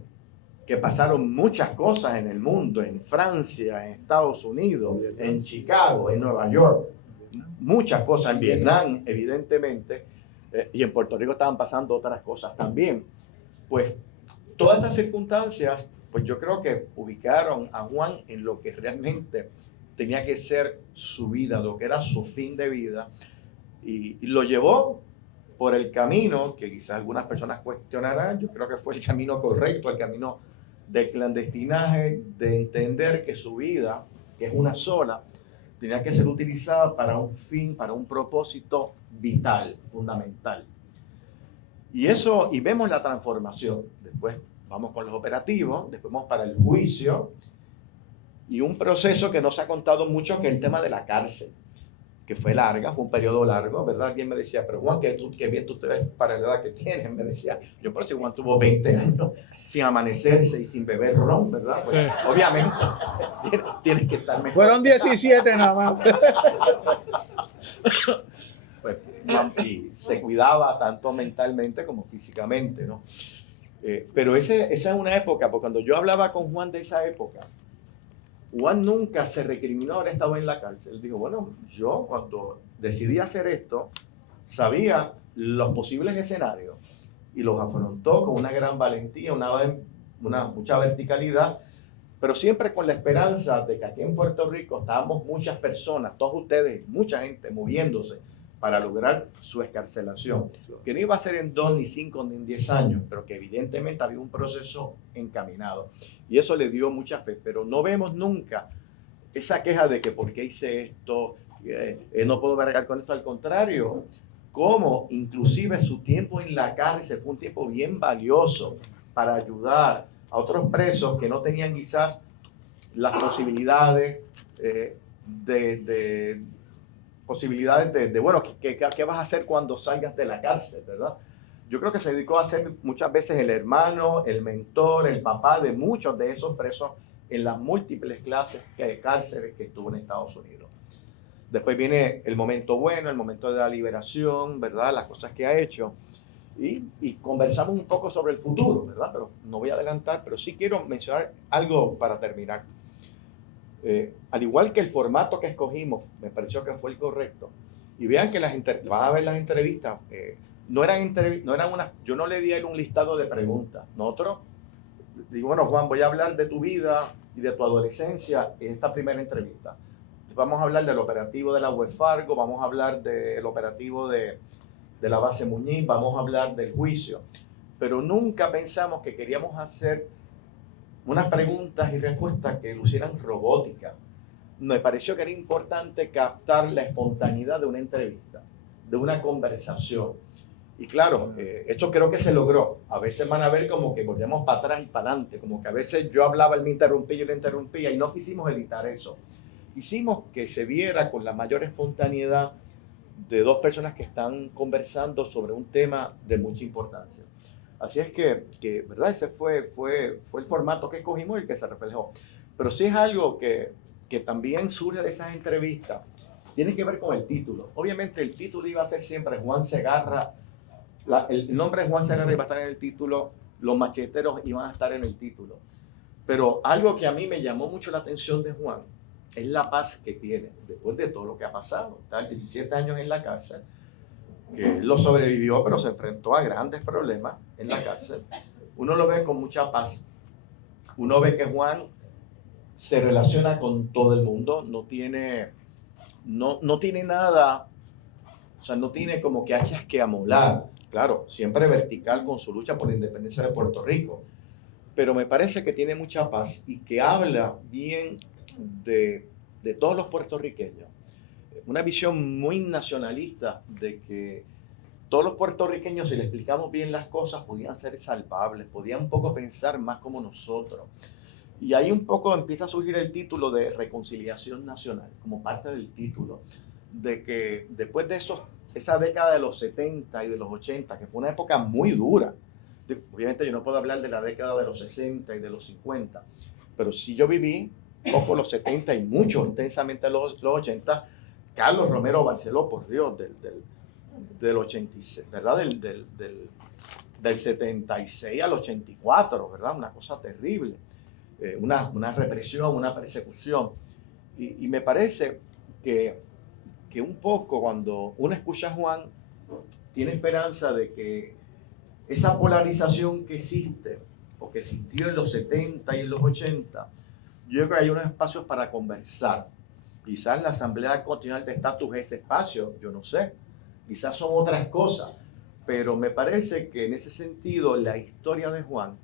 que pasaron muchas cosas en el mundo, en Francia, en Estados Unidos, en Chicago, en Nueva York, muchas cosas, en Vietnam, evidentemente, y en Puerto Rico estaban pasando otras cosas también. Pues todas esas circunstancias, pues yo creo que ubicaron a Juan en lo que realmente tenía que ser su vida, lo que era su fin de vida, y lo llevó por el camino que quizás algunas personas cuestionarán. Yo creo que fue el camino correcto, el camino del clandestinaje, de entender que su vida, que es una sola, tenía que ser utilizada para un fin, para un propósito vital, fundamental. Y eso, y vemos la transformación. Después vamos con los operativos, después vamos para el juicio, y un proceso que no se ha contado mucho, que es el tema de la cárcel. que fue larga, fue un periodo largo, ¿verdad? Alguien me decía, pero Juan, qué bien tú te ves para la edad que tienes, me decía. Yo, pero si Juan tuvo 20 años sin amanecerse y sin beber ron, ¿verdad? Pues, Sí. obviamente, tienes que estar mejor. Fueron 17 nada más. Pues, y se cuidaba tanto mentalmente como físicamente, ¿no? Pero esa es una época, porque cuando yo hablaba con Juan de esa época, Juan nunca se recriminó haber estado en la cárcel. Él dijo, bueno, yo cuando decidí hacer esto, sabía los posibles escenarios y los afrontó con una gran valentía, mucha verticalidad, pero siempre con la esperanza de que aquí en Puerto Rico estábamos muchas personas, todos ustedes, mucha gente moviéndose para lograr su excarcelación, que no iba a ser en 2, ni 5, ni en 10 años, pero que evidentemente había un proceso encaminado. Y eso le dio mucha fe, pero no vemos nunca esa queja de que por qué hice esto, no puedo bregar con esto. Al contrario, como inclusive su tiempo en la cárcel fue un tiempo bien valioso para ayudar a otros presos que no tenían quizás las posibilidades bueno, ¿qué vas a hacer cuando salgas de la cárcel, verdad? Yo creo que se dedicó a ser muchas veces el hermano, el mentor, el papá de muchos de esos presos en las múltiples cárceles que estuvo en Estados Unidos. Después viene el momento bueno, el momento de la liberación, ¿verdad? Las cosas que ha hecho. Y conversamos un poco sobre el futuro, ¿verdad? Pero no voy a adelantar, pero sí quiero mencionar algo para terminar. Al igual que el formato que escogimos, me pareció que fue el correcto. Y vean que van a ver las entrevistas, no eran yo no le di a él un listado de preguntas. Nosotros, digo, bueno, Juan, voy a hablar de tu vida y de tu adolescencia en esta primera entrevista. Vamos a hablar del operativo de la Wells Fargo, vamos a hablar del operativo de la base Muñiz, vamos a hablar del juicio. Pero nunca pensamos que queríamos hacer unas preguntas y respuestas que lucieran robóticas. Me pareció que era importante captar la espontaneidad de una entrevista, de una conversación. Y claro, esto creo que se logró. A veces van a ver como que volvemos para atrás y para adelante, como que a veces yo hablaba, él me interrumpía, yo le interrumpía, y no quisimos editar eso. Hicimos que se viera con la mayor espontaneidad de dos personas que están conversando sobre un tema de mucha importancia. Así es que ¿verdad? Ese fue el formato que escogimos y el que se reflejó. Pero sí es algo que también surge de esas entrevistas. Tiene que ver con el título. Obviamente el título iba a ser siempre Juan Segarra. El nombre de Juan Segarra iba a estar en el título. Los macheteros iban a estar en el título. Pero algo que a mí me llamó mucho la atención de Juan es la paz que tiene después de todo lo que ha pasado. Está 17 años en la cárcel, que lo sobrevivió, pero se enfrentó a grandes problemas en la cárcel. Uno lo ve con mucha paz. Uno ve que Juan se relaciona con todo el mundo, no tiene nada, o sea, no tiene como que hayas que amolar. Claro, siempre vertical con su lucha por la independencia de Puerto Rico. Pero me parece que tiene mucha paz y que habla bien de todos los puertorriqueños. Una visión muy nacionalista de que todos los puertorriqueños, si le explicamos bien las cosas, podían ser salvables, podían un poco pensar más como nosotros. Y ahí un poco empieza a surgir el título de Reconciliación Nacional, como parte del título, de que después de esa década de los 70 y de los 80, que fue una época muy dura, obviamente yo no puedo hablar de la década de los 60 y de los 50, pero sí yo viví poco los 70 y mucho intensamente los 80. Carlos Romero Barceló, por Dios, del 86, ¿verdad? Del 76 al 84, ¿verdad? Una cosa terrible, una represión, una persecución. Y me parece que un poco cuando uno escucha a Juan, tiene esperanza de que esa polarización que existe, o que existió en los 70 y en los 80, yo creo que hay unos espacios para conversar. Quizás la Asamblea Constitucional de Estatus es ese espacio, yo no sé. Quizás son otras cosas, pero me parece que en ese sentido la historia de Juan,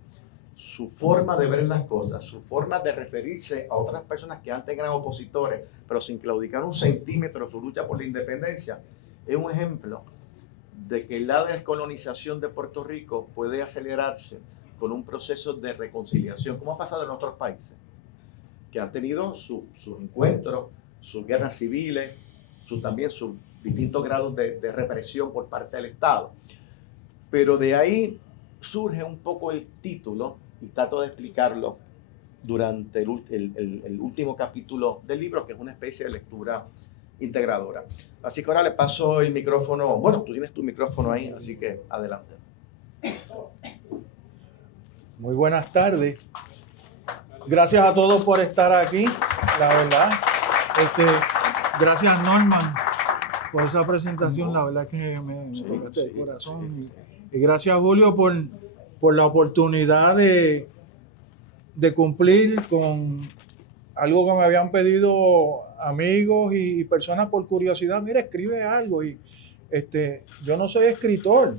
su forma de ver las cosas, su forma de referirse a otras personas que antes eran opositores, pero sin claudicar un centímetro su lucha por la independencia, es un ejemplo de que la descolonización de Puerto Rico puede acelerarse con un proceso de reconciliación, como ha pasado en otros países, que han tenido sus encuentros, sus guerras civiles, también sus distintos grados de represión por parte del Estado. Pero de ahí surge un poco el título, y trato de explicarlo durante el último capítulo del libro, que es una especie de lectura integradora. Así que ahora le paso el micrófono. Bueno, tú tienes tu micrófono ahí, así que adelante. Muy buenas tardes. Gracias a todos por estar aquí, la verdad. Gracias, Norman, por esa presentación. La verdad que me tocaste el corazón. Y gracias, Julio, por la oportunidad de cumplir con algo que me habían pedido amigos y personas por curiosidad. Mira, escribe algo. Y yo no soy escritor.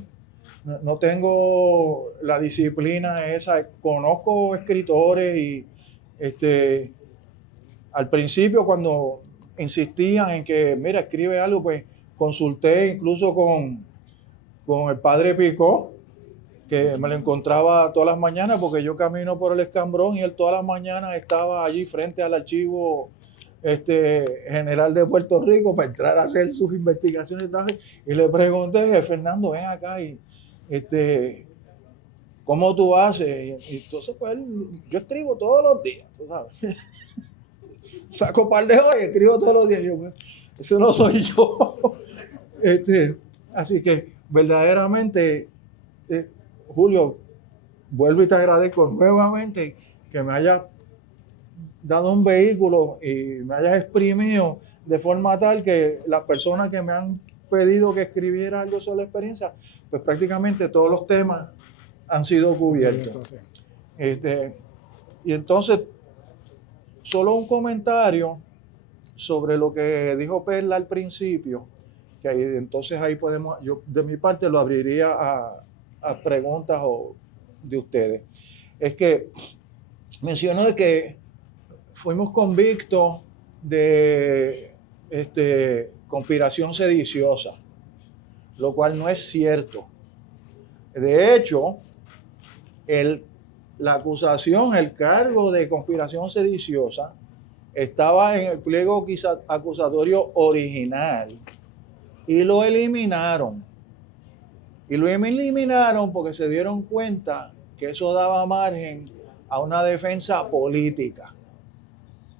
No tengo la disciplina esa. Conozco escritores y al principio cuando insistían en que, mira, escribe algo, pues consulté incluso con el padre Picó, que me lo encontraba todas las mañanas porque yo camino por el Escambrón y él todas las mañanas estaba allí frente al archivo general de Puerto Rico para entrar a hacer sus investigaciones y le pregunté, Fernando, ven acá y ¿cómo tú haces? Y entonces pues yo escribo todos los días, tú sabes. Saco un par de hojas y escribo todos los días. Yo, pues, ese no soy yo. Así que verdaderamente, Julio, vuelvo y te agradezco nuevamente que me hayas dado un vehículo y me hayas exprimido de forma tal que las personas que me han pedido que escribiera algo sobre la experiencia, pues prácticamente todos los temas han sido cubiertos. Y entonces, solo un comentario sobre lo que dijo Perla al principio, que ahí, entonces ahí podemos, yo de mi parte lo abriría a preguntas de ustedes. Es que mencionó de que fuimos convictos de conspiración sediciosa, lo cual no es cierto. De hecho, la acusación, el cargo de conspiración sediciosa estaba en el pliego acusatorio original y lo eliminaron. Y lo eliminaron porque se dieron cuenta que eso daba margen a una defensa política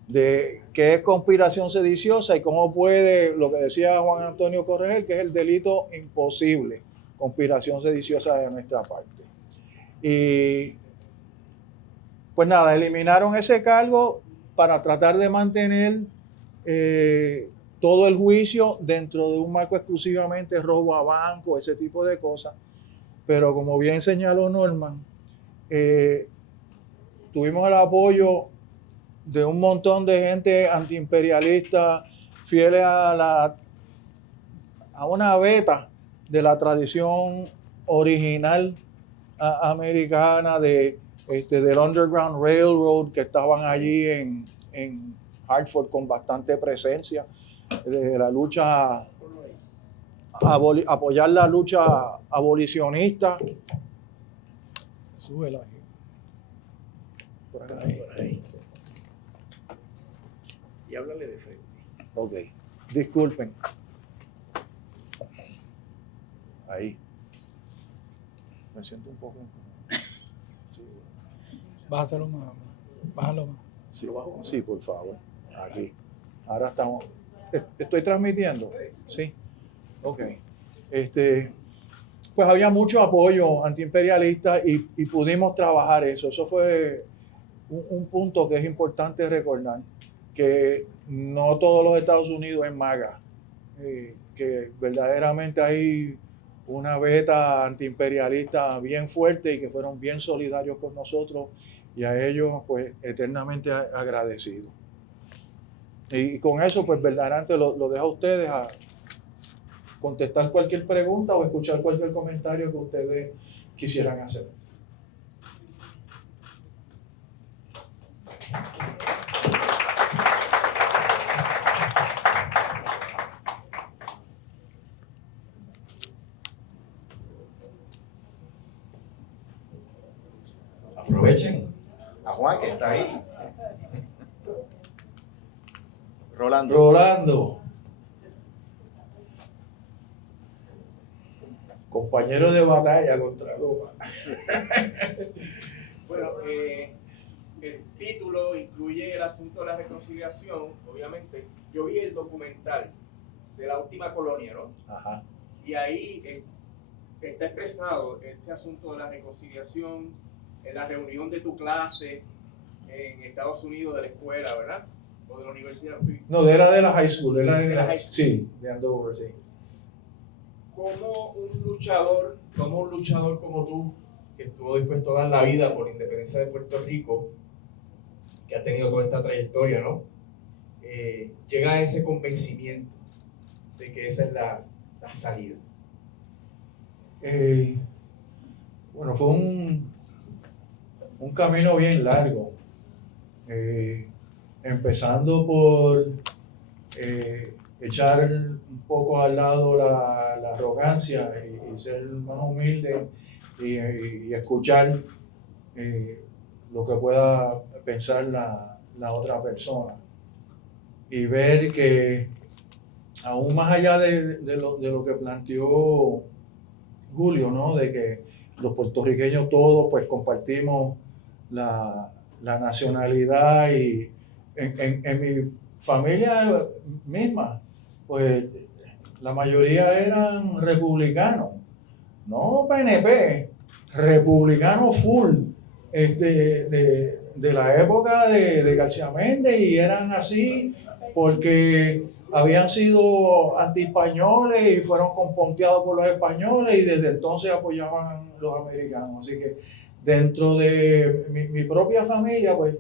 de qué es conspiración sediciosa y cómo puede, lo que decía Juan Antonio Corregel, que es el delito imposible, conspiración sediciosa de nuestra parte. Y pues nada, eliminaron ese cargo para tratar de mantener todo el juicio dentro de un marco exclusivamente robo a banco, ese tipo de cosas. Pero como bien señaló Norman, tuvimos el apoyo de un montón de gente antiimperialista, fieles a una veta de la tradición original americana del Underground Railroad, que estaban allí en Hartford con bastante presencia, de la lucha, apoyar la lucha abolicionista. Súbelo ahí. Por ahí. Y háblale de frente. Ok, disculpen. Ahí. Me siento un poco. Sí. Bájalo más. Bájalo más. Sí, sí, por favor. Aquí. Ahora estamos. ¿Estoy transmitiendo? Sí. Ok. Pues había mucho apoyo antiimperialista y pudimos trabajar eso. Eso fue un punto que es importante recordar, que no todos los Estados Unidos es MAGA, que verdaderamente hay una veta antiimperialista bien fuerte y que fueron bien solidarios con nosotros y a ellos pues eternamente agradecidos. Y con eso pues verdaderamente lo dejo a ustedes a contestar cualquier pregunta o escuchar cualquier comentario que ustedes quisieran hacer. Aprovechen a Juan que está ahí. Rolando. compañero de batalla contra Luma. Bueno, el título incluye el asunto de la reconciliación, obviamente. Yo vi el documental de la última colonia, ¿no? Ajá. Y ahí está expresado este asunto de la reconciliación en la reunión de tu clase en Estados Unidos de la escuela, ¿verdad? O de la universidad. No, era de la high school, era de De la la, high school. sí, de Andover, sí. Como un luchador como tú, que estuvo dispuesto a dar la vida por la independencia de Puerto Rico, que ha tenido toda esta trayectoria, ¿no? Llega a ese convencimiento de que esa es la salida. Bueno, fue un camino bien largo, empezando por echar un poco al lado la arrogancia y ser más humilde y escuchar lo que pueda pensar la otra persona y ver que aún más allá de lo que planteó Julio, ¿no? De que los puertorriqueños todos pues compartimos la nacionalidad y en mi familia misma, pues la mayoría eran republicanos, no PNP, republicanos full, de la época de García Méndez, y eran así porque habían sido anti-españoles y fueron componteados por los españoles y desde entonces apoyaban los americanos. Así que dentro de mi propia familia, pues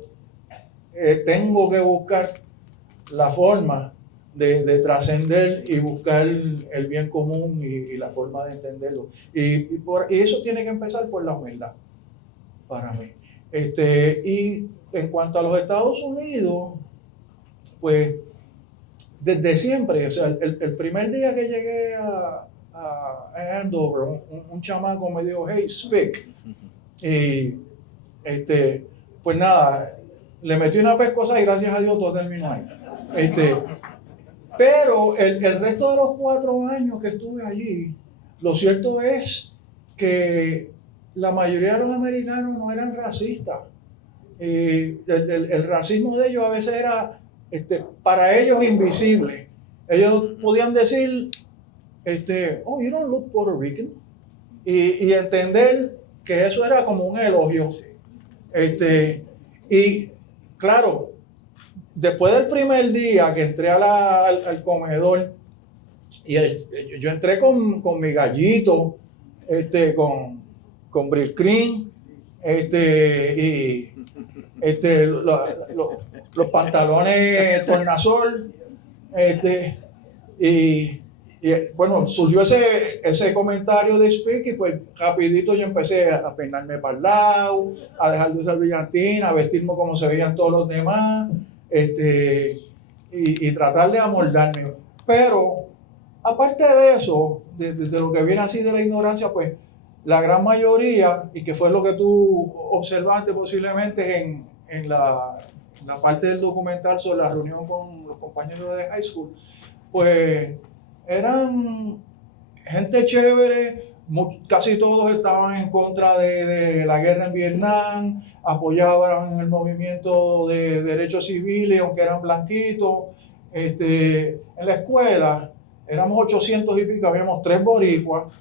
tengo que buscar la forma de trascender y buscar el bien común y la forma de entenderlo. Y eso tiene que empezar por la humildad, para mí. Y en cuanto a los Estados Unidos, pues desde siempre, o sea, el primer día que llegué a Andover, un chamaco me dijo, hey, speak. Y pues nada, le metí una pescosa y gracias a Dios todo terminó ahí. Pero el resto de los 4 años que estuve allí, lo cierto es que la mayoría de los americanos no eran racistas. El racismo de ellos a veces era para ellos invisible. Ellos podían decir, oh, you don't look Puerto Rican, y entender que eso era como un elogio. Y claro, después del primer día que entré al comedor, y yo entré con mi gallito, con Brill Cream, y los pantalones tornasol, y bueno, surgió ese comentario de Speak y pues rapidito yo empecé a peinarme para el lado, a dejar de usar brillantina, a vestirme como se veían todos los demás, y tratar de amoldarme. Pero aparte de eso, de lo que viene así de la ignorancia, pues la gran mayoría, y que fue lo que tú observaste posiblemente en la parte del documental sobre la reunión con los compañeros de high school, pues eran gente chévere, casi todos estaban en contra de la guerra en Vietnam, apoyaban el movimiento de derechos civiles, aunque eran blanquitos. En la escuela éramos 800 y pico, habíamos 3 boricuas,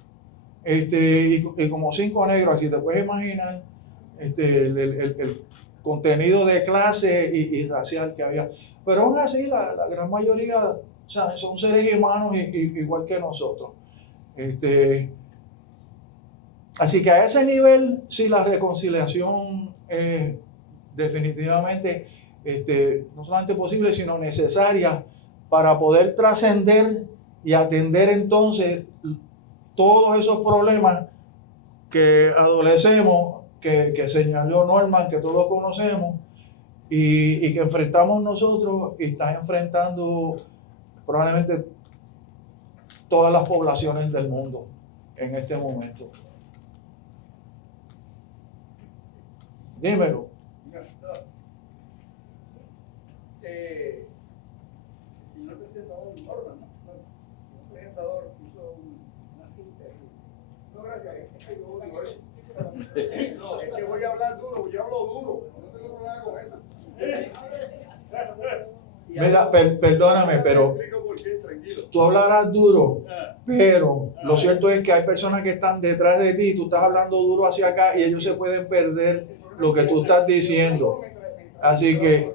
y como 5 negros, así te puedes imaginar el contenido de clase y racial que había. Pero aún así, la gran mayoría, o sea, son seres humanos igual que nosotros. Así que a ese nivel, sí, la reconciliación es definitivamente no solamente posible, sino necesaria para poder trascender y atender entonces todos esos problemas que adolecemos, que señaló Norman, que todos conocemos, y que enfrentamos nosotros y están enfrentando probablemente todas las poblaciones del mundo en este momento. Dímelo. El señor presentador Norman, el presentador hizo una síntesis Mira, perdóname, pero tú hablarás duro, pero lo cierto es que hay personas que están detrás de ti, tú estás hablando duro hacia acá y ellos se pueden perder lo que tú estás diciendo. Así que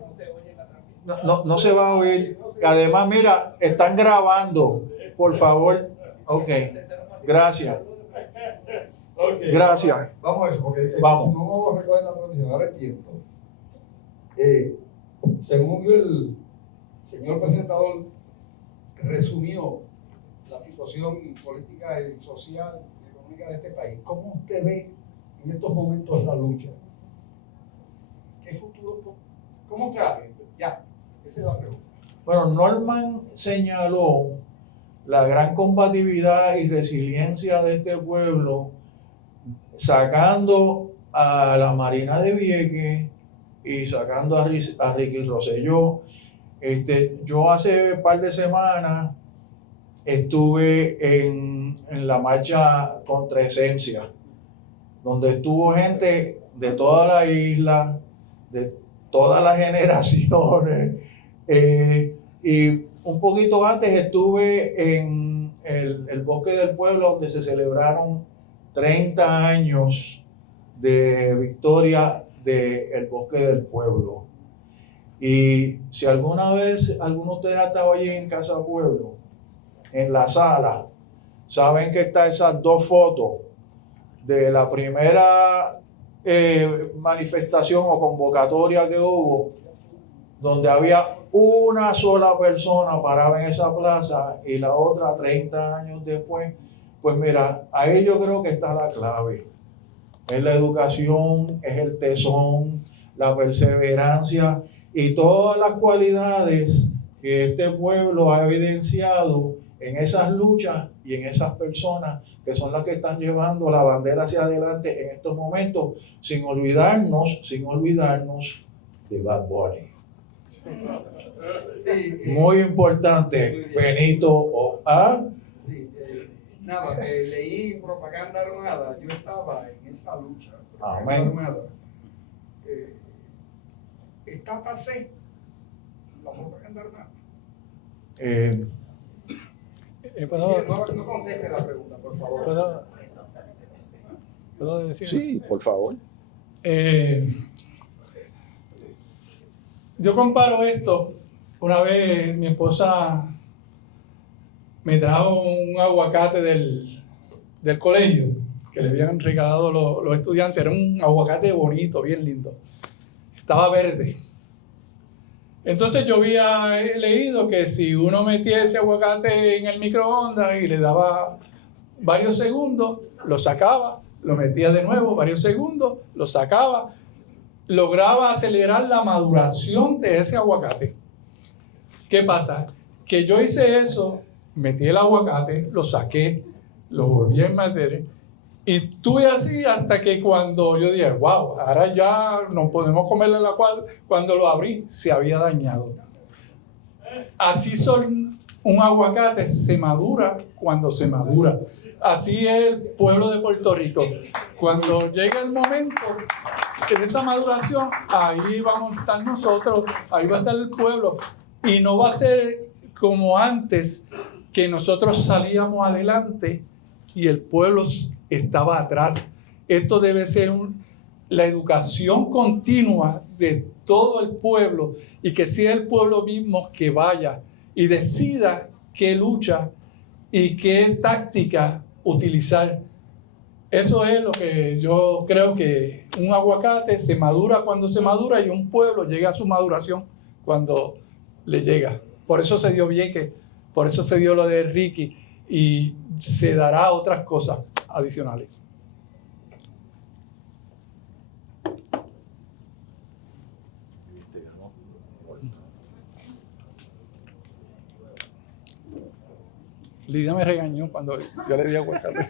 no se va a oír. Además, mira, están grabando, por favor. Ok, gracias. Gracias. Vamos a eso, porque Vamos. si no vamos a recoger la transmisión, ahora es tiempo. Según el señor presentador resumió la situación política y social y económica de este país, ¿cómo usted ve en estos momentos la lucha? ¿Qué futuro? ¿Cómo cabe? Ya, esa es la pregunta. Bueno, Norman señaló la gran combatividad y resiliencia de este pueblo, sacando a la Marina de Vieques y sacando a Ricky Rosselló. Yo hace un par de semanas estuve en la marcha contra Esencia, donde estuvo gente de toda la isla, de todas las generaciones, y un poquito antes estuve en el Bosque del Pueblo, donde se celebraron 30 años de victoria del Bosque del Pueblo. Y si alguna vez alguno de ustedes ha estado allí en Casa Pueblo, en la sala, saben que están esas dos fotos de la primera manifestación o convocatoria que hubo, donde había una sola persona parada en esa plaza y la otra 30 años después. Pues mira, ahí yo creo que está la clave. Es la educación, es el tesón, la perseverancia y todas las cualidades que este pueblo ha evidenciado en esas luchas y en esas personas que son las que están llevando la bandera hacia adelante en estos momentos, sin olvidarnos de Bad Bunny. Sí, Muy importante, Benito O.A. sí, nada, leí Propaganda Armada, yo estaba en esa lucha. Propaganda Amén. Armada. Está pasé la propaganda armada. No conteste la pregunta, por favor. ¿Puedo decir? Sí, por favor. Yo comparo esto. Una vez mi esposa me trajo un aguacate del colegio que le habían regalado los estudiantes. Era un aguacate bonito, bien lindo. Estaba verde. Entonces yo había leído que si uno metía ese aguacate en el microondas y le daba varios segundos, lo sacaba, lo metía de nuevo, varios segundos, lo sacaba, lograba acelerar la maduración de ese aguacate. ¿Qué pasa? Que yo hice eso, metí el aguacate, lo saqué, lo volví a meter y estuve así hasta que cuando yo dije, wow, ahora ya no podemos comerle la cuadra, cuando lo abrí se había dañado. Así son un aguacate, se madura cuando se madura. Así es el pueblo de Puerto Rico. Cuando llega el momento de esa maduración, ahí vamos a estar nosotros, ahí va a estar el pueblo. Y no va a ser como antes, que nosotros salíamos adelante y el pueblo estaba atrás. Esto debe ser la educación continua de todo el pueblo y que sea el pueblo mismo que vaya y decida qué lucha y qué táctica utilizar. Eso es lo que yo creo, que un aguacate se madura cuando se madura y un pueblo llega a su maduración cuando le llega. Por eso se dio Vieques, por eso se dio lo de Ricky y se dará otras cosas adicionales. Lidia me regañó cuando yo le di aguacate.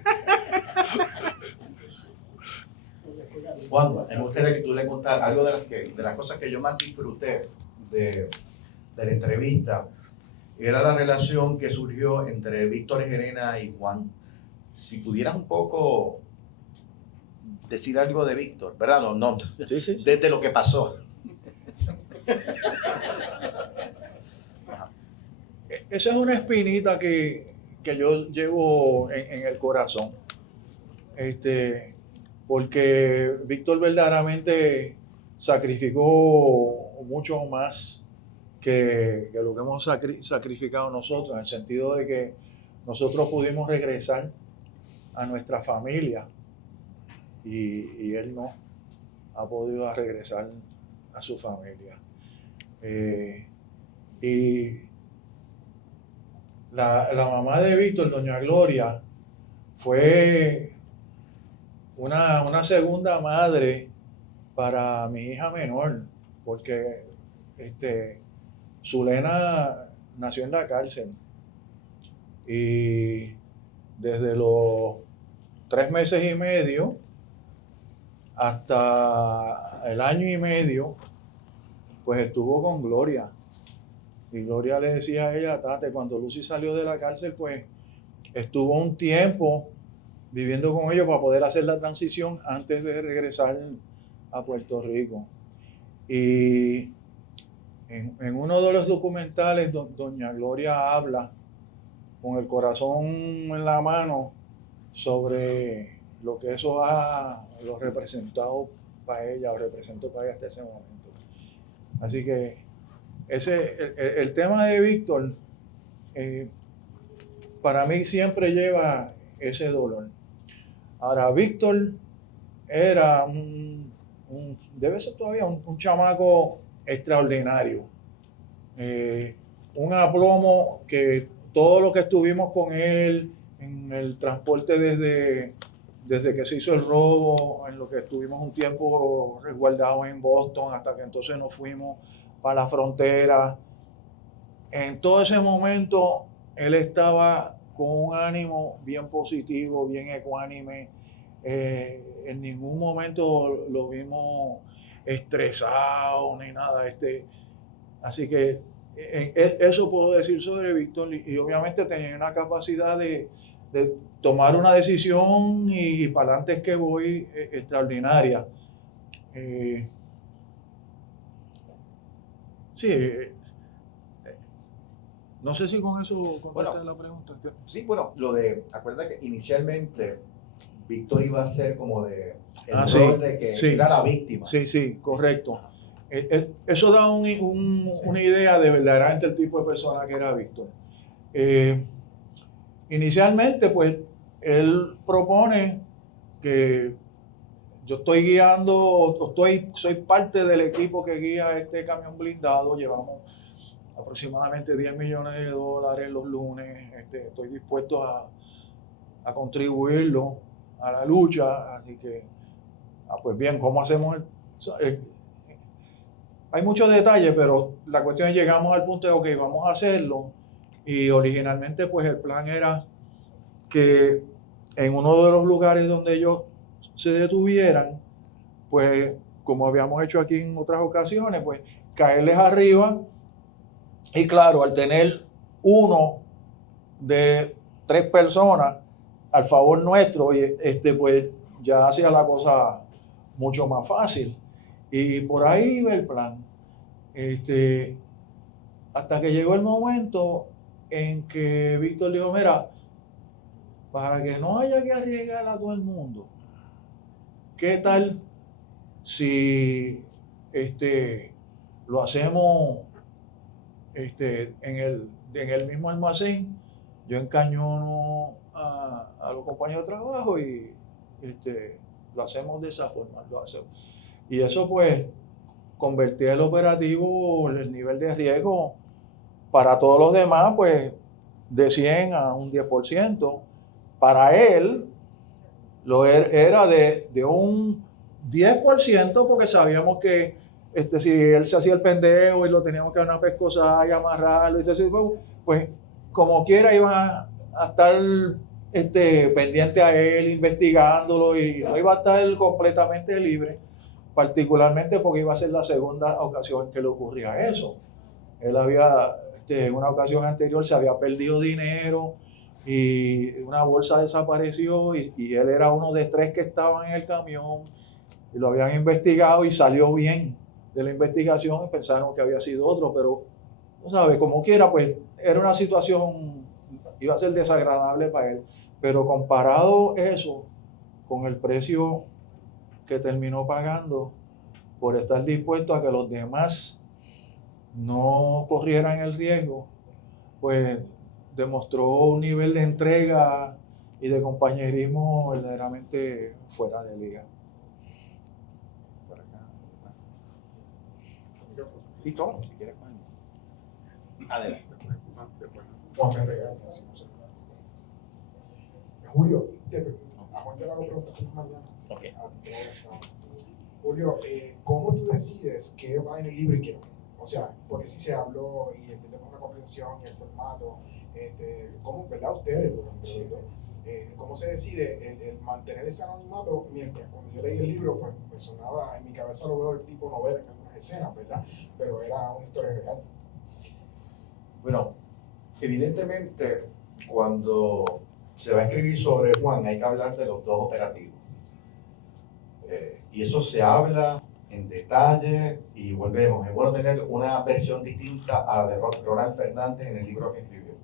Juan, me gustaría que tú le contaras algo de las cosas que yo más disfruté de la entrevista. Era la relación que surgió entre Víctor Gerena y Juan. Si pudieras un poco decir algo de Víctor, ¿verdad? No, Sí. desde lo que pasó. esa es una espinita que yo llevo en el corazón. Porque Víctor verdaderamente sacrificó mucho más que lo que hemos sacrificado nosotros, en el sentido de que nosotros pudimos regresar a nuestra familia y él no ha podido regresar a su familia. Y la mamá de Víctor, doña Gloria, fue una segunda madre para mi hija menor, porque Zulena nació en la cárcel y desde los 3 meses y medio hasta el año y medio, pues estuvo con Gloria. Y Gloria le decía a ella, Tate, cuando Lucy salió de la cárcel, pues estuvo un tiempo viviendo con ellos para poder hacer la transición antes de regresar a Puerto Rico. Y en uno de los documentales, doña Gloria habla con el corazón en la mano sobre lo que eso ha representado para ella, o representó para ella hasta ese momento. Así que el tema de Víctor para mí siempre lleva ese dolor. Ahora, Víctor era debe ser todavía un chamaco extraordinario. Un aplomo que todo lo que estuvimos con él en el transporte desde que se hizo el robo, en lo que estuvimos un tiempo resguardados en Boston, hasta que entonces nos fuimos para la frontera. En todo ese momento, él estaba con un ánimo bien positivo, bien ecuánime. En ningún momento lo vimos estresado ni nada. Así que eso puedo decir sobre Víctor, y obviamente tenía una capacidad de tomar una decisión y para adelante es que voy extraordinaria. No sé si con eso contestas la pregunta. Sí, bueno, acuérdate que inicialmente Víctor iba a ser como el rol de que era la víctima. Sí, correcto. Eso da una idea de verdaderamente el tipo de persona que era Víctor. Inicialmente, pues, él propone que yo estoy guiando, soy parte del equipo que guía este camión blindado. Llevamos aproximadamente $10 millones los lunes. Estoy dispuesto a contribuirlo a la lucha. Así que, pues bien, ¿cómo hacemos? Hay muchos detalles, pero la cuestión es llegamos al punto de, ok, vamos a hacerlo. Y originalmente, pues, el plan era que en uno de los lugares donde ellos se detuvieran, pues, como habíamos hecho aquí en otras ocasiones, pues, caerles arriba. Y claro, al tener uno de 3 personas al favor nuestro, pues ya hacía la cosa mucho más fácil. Y por ahí iba el plan. Hasta que llegó el momento en que Víctor dijo, mira, para que no haya que arriesgar a todo el mundo, ¿qué tal si lo hacemos en el mismo almacén? Yo encañono a los compañeros de trabajo y lo hacemos de esa forma. Y eso, pues, convertía el operativo, el nivel de riesgo para todos los demás, pues, de 100 a un 10%. Para él, era de un 10%, porque sabíamos que si él se hacía el pendejo y lo teníamos que dar una pescosa y amarrarlo, y todo eso, pues como quiera iban a estar pendiente a él, investigándolo, y no iba a estar completamente libre, particularmente porque iba a ser la segunda ocasión que le ocurría eso. Él había, en una ocasión anterior se había perdido dinero y una bolsa desapareció, y él era uno de 3 que estaban en el camión y lo habían investigado y salió bien de la investigación y pensaron que había sido otro, pero tú sabes, como quiera, pues era una situación, iba a ser desagradable para él, pero comparado eso con el precio que terminó pagando por estar dispuesto a que los demás no corrieran el riesgo, pues demostró un nivel de entrega y de compañerismo verdaderamente fuera de liga. Por acá. Sí, todo, si quieres. Adelante. Después Juan me regaña, si no se Julio, a Juan yo le hago preguntas por las mañanas. Ok. A ti te voy a hacer. Julio, ¿cómo tú decides qué va en el libro y qué no? O sea, porque si se habló y entendemos la conversación y el formato, ¿cómo, verdad? Ustedes, ¿cómo se decide el mantener ese anonimato? Mientras cuando yo leí el libro, pues me sonaba, en mi cabeza lo veo de tipo novela, en algunas escenas, ¿verdad? Pero era una historia real. Bueno, evidentemente, cuando se va a escribir sobre Juan, hay que hablar de los dos operativos. Y eso se habla en detalle y volvemos. Es bueno tener una versión distinta a la de Ronald Fernández en el libro que escribió.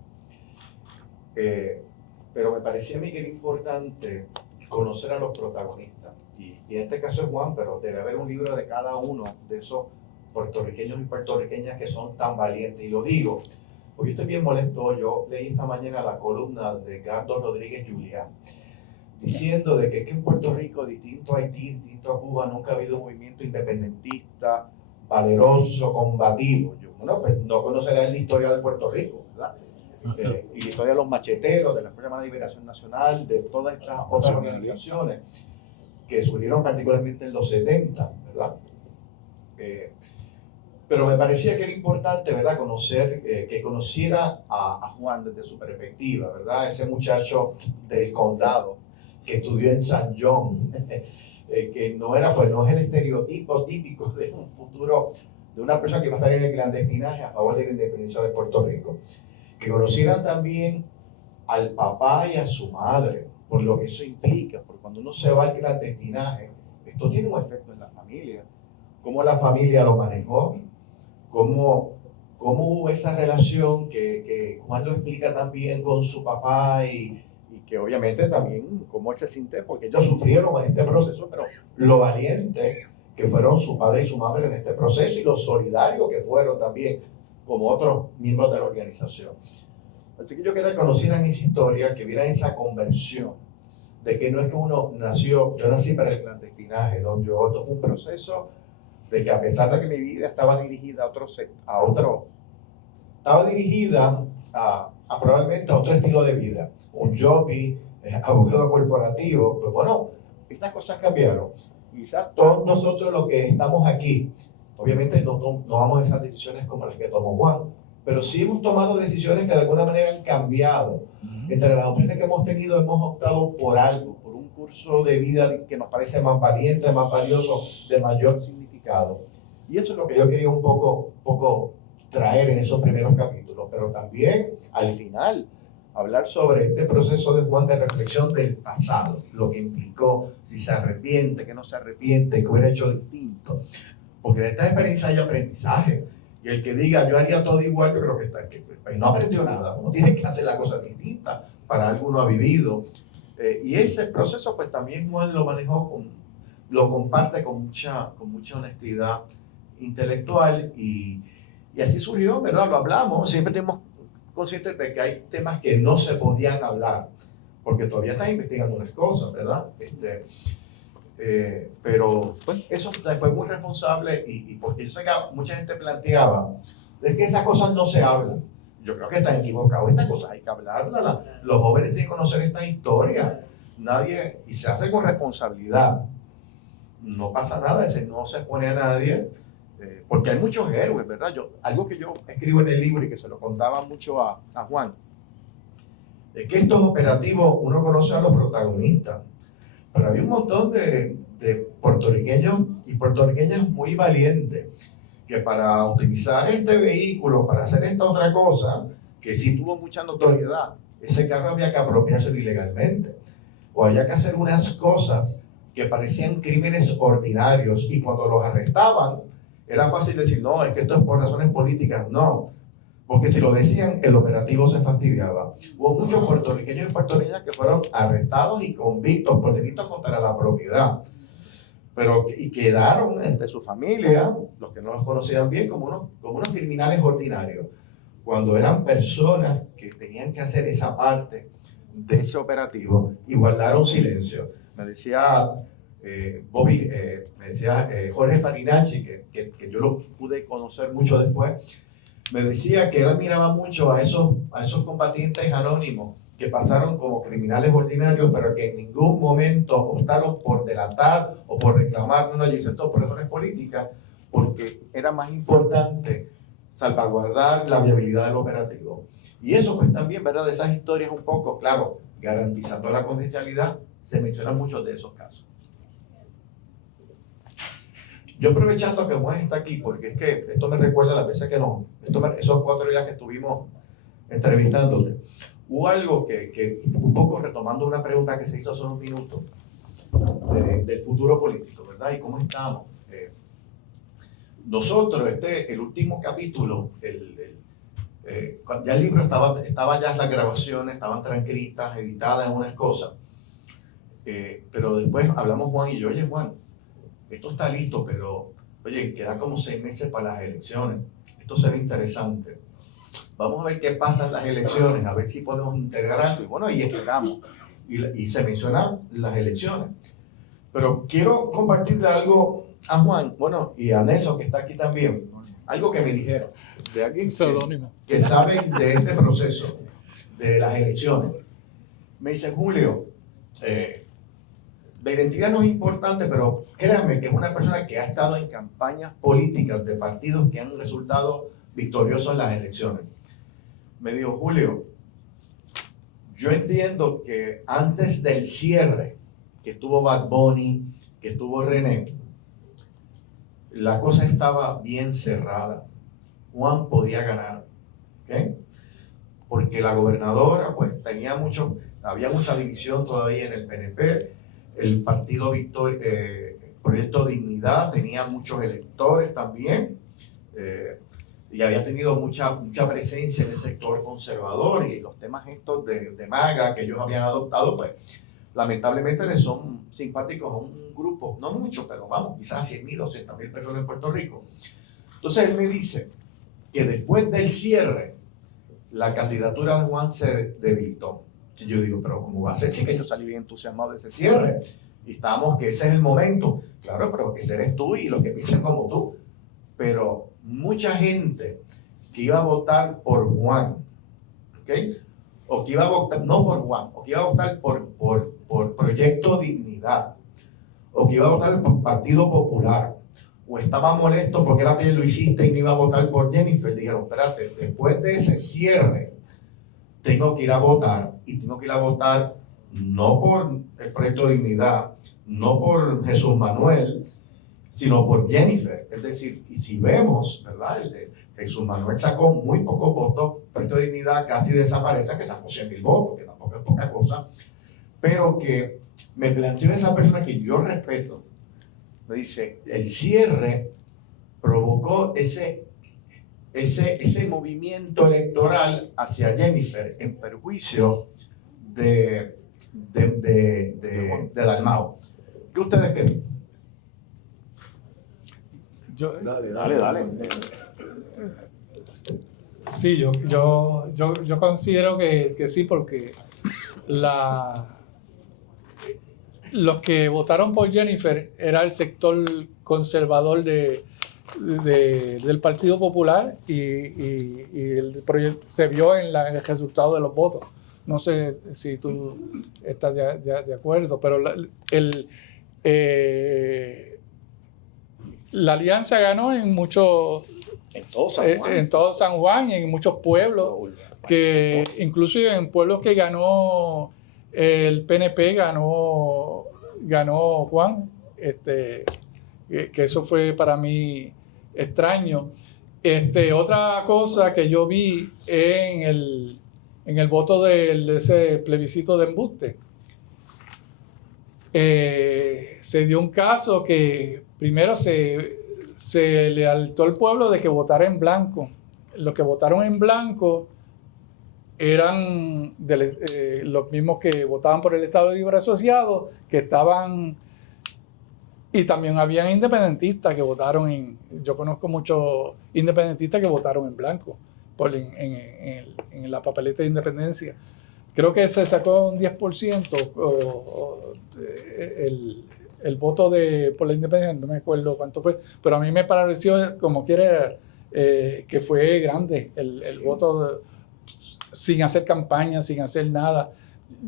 Pero me parecía a mí que era importante conocer a los protagonistas. Y en este caso es Juan, pero debe haber un libro de cada uno de esos puertorriqueños y puertorriqueñas que son tan valientes. Y lo digo, porque estoy bien molesto. Yo leí esta mañana la columna de Gardo Rodríguez Juliá, diciendo de que es que en Puerto Rico, distinto a Haití, distinto a Cuba, nunca ha habido un movimiento independentista, valeroso, combativo. Yo, bueno, pues no conocerá la historia de Puerto Rico, ¿verdad? Y la historia de los macheteros, de la Fuerza Armada de Liberación Nacional, de todas estas otras organizaciones que surgieron particularmente en los 70, ¿verdad? Pero me parecía que era importante, ¿verdad?, conocer, que conociera a Juan desde su perspectiva, ¿verdad? Ese muchacho del condado que estudió en San John, que no era, pues no es el estereotipo típico de un futuro, de una persona que va a estar en el clandestinaje a favor de la independencia de Puerto Rico. Que conocieran también al papá y a su madre, por lo que eso implica, porque cuando uno se va al clandestinaje, esto tiene un efecto en la familia, cómo la familia lo manejó, cómo hubo esa relación que Juan lo explica también con su papá y que obviamente también cómo él se siente, porque ellos sufrieron en este proceso, pero lo valiente que fueron su padre y su madre en este proceso y lo solidarios que fueron también como otros miembros de la organización. Así que yo quería que conocieran esa historia, que vieran esa conversión, de que no es que uno nació, yo nací para el clandestinaje, ¿no? Esto fue un proceso de que a pesar de que mi vida estaba dirigida estaba dirigida probablemente a otro estilo de vida, un jockey, abogado corporativo, pues bueno, estas cosas cambiaron. Quizás todos nosotros los que estamos aquí, obviamente no tomamos esas decisiones como las que tomó Juan, pero sí hemos tomado decisiones que de alguna manera han cambiado. Entre las opciones que hemos tenido, hemos optado por algo, por un curso de vida que nos parece más valiente, más valioso, de mayor significado. Y eso es lo que yo quería un poco traer en esos primeros capítulos, pero también al final hablar sobre este proceso de Juan de reflexión del pasado, lo que implicó, si se arrepiente, que no se arrepiente, que hubiera hecho distinto. Porque en esta experiencia hay aprendizaje. Y el que diga, yo haría todo igual, yo creo que pues no aprendió nada. Uno tiene que hacer las cosas distintas. Para algo uno ha vivido. Y ese proceso, pues también Juan lo manejó, lo comparte con mucha honestidad intelectual. Y así surgió, ¿verdad? Lo hablamos. Siempre tenemos conscientes de que hay temas que no se podían hablar. Porque todavía están investigando unas cosas, ¿verdad? Pero pues, eso fue muy responsable y porque yo sé que mucha gente planteaba es que esas cosas no se hablan. Yo creo que están equivocados. Estas cosas hay que hablarlas. Los jóvenes tienen que conocer esta historia. Y se hace con responsabilidad. No pasa nada, no se expone a nadie, porque hay muchos héroes, ¿verdad? Algo que yo escribo en el libro y que se lo contaba mucho a Juan, es que estos operativos uno conoce a los protagonistas. Pero hay un montón de puertorriqueños y puertorriqueñas muy valientes que para utilizar este vehículo, para hacer esta otra cosa, que sí tuvo mucha notoriedad, ese carro había que apropiárselo ilegalmente. O había que hacer unas cosas que parecían crímenes ordinarios y cuando los arrestaban era fácil decir, no, es que esto es por razones políticas. No, porque si lo decían, el operativo se fastidiaba. Hubo muchos puertorriqueños y puertorriqueñas que fueron arrestados y convictos por delitos contra la propiedad, y quedaron entre su familia, los que no los conocían bien, como unos criminales ordinarios, cuando eran personas que tenían que hacer esa parte de ese operativo y guardaron silencio. Me decía Jorge Farinacci, que yo lo pude conocer mucho después, me decía que él admiraba mucho a esos combatientes anónimos que pasaron como criminales ordinarios, pero que en ningún momento optaron por delatar o por reclamar una licencia por razones políticas, porque era más importante salvaguardar la viabilidad del operativo. Y eso pues también, ¿verdad? De esas historias un poco, claro, garantizando la confidencialidad, se mencionan muchos de esos casos. Yo aprovechando que Juan está aquí, porque es que esto me recuerda a las veces que esos 4 días que estuvimos entrevistándote, hubo algo que un poco retomando una pregunta que se hizo hace unos minutos, del futuro político, ¿verdad? Y cómo estamos. Nosotros, el último capítulo, ya el libro estaba ya las grabaciones, estaban transcritas, editadas en unas cosas, pero después hablamos Juan y yo, oye Juan, esto está listo, pero oye, quedan como 6 meses para las elecciones, esto se ve interesante, vamos a ver qué pasa en las elecciones, a ver si podemos integrar algo, y bueno, ahí esperamos, y se mencionan las elecciones, pero quiero compartirle algo a Juan, bueno, y a Nelson, que está aquí también, algo que me dijeron de alguien que sabe de este proceso de las elecciones. Me dicen, Julio, la identidad no es importante, pero créanme que es una persona que ha estado en campañas políticas de partidos que han resultado victoriosos en las elecciones. Me dijo, Julio, yo entiendo que antes del cierre, que estuvo Bad Bunny, que estuvo René, la cosa estaba bien cerrada. Juan podía ganar, ¿okay? Porque la gobernadora, pues, había mucha división todavía en el PNP, el partido Proyecto Dignidad tenía muchos electores también, y había tenido mucha presencia en el sector conservador, y los temas estos de MAGA que ellos habían adoptado, pues, lamentablemente le son simpáticos a un grupo, no mucho, pero vamos, quizás 100,000 o 100,000 personas en Puerto Rico. Entonces él me dice que después del cierre, la candidatura de Juan se debilitó. Y yo digo, pero ¿cómo va a ser? Sí, que yo salí bien entusiasmado de ese cierre. Y estamos, que ese es el momento. Claro, pero ese eres tú y los que piensan como tú. Pero mucha gente que iba a votar por Juan, ¿ok? O que iba a votar, no por Juan, o que iba a votar por Proyecto Dignidad, o que iba a votar por Partido Popular, o estaba molesto porque era que lo hiciste y no iba a votar por Jennifer, dijeron, espérate, después de ese cierre, tengo que ir a votar, y tengo que ir a votar no por el Proyecto de Dignidad, no por Jesús Manuel, sino por Jennifer. Es decir, y si vemos, ¿verdad? Jesús Manuel sacó muy pocos votos, Proyecto de Dignidad casi desaparece, que sacó 100,000 votos, que tampoco es poca cosa, pero que me planteó esa persona que yo respeto, me dice, el cierre provocó ese movimiento electoral hacia Jennifer en perjuicio de Dalmau. ¿Qué ustedes creen? Dale. Sí, yo considero que sí, porque los que votaron por Jennifer era el sector conservador del Partido Popular, y el proyecto se vio en el resultado de los votos. No sé si tú estás de acuerdo, pero la alianza ganó en todo San Juan y en muchos pueblos, que inclusive en pueblos que ganó el PNP, ganó Juan, que eso fue para mí extraño. Otra cosa que yo vi en el voto de ese plebiscito de embuste, se dio un caso que primero se le alertó al pueblo de que votara en blanco los que votaron en blanco eran los mismos que votaban por el Estado Libre Asociado, que estaban, y también habían independentistas que votaron yo conozco muchos independentistas que votaron en blanco en la papeleta de independencia. Creo que se sacó un 10% el voto por la independencia, no me acuerdo cuánto fue, pero a mí me pareció como quiera que fue grande el voto sin hacer campaña, sin hacer nada.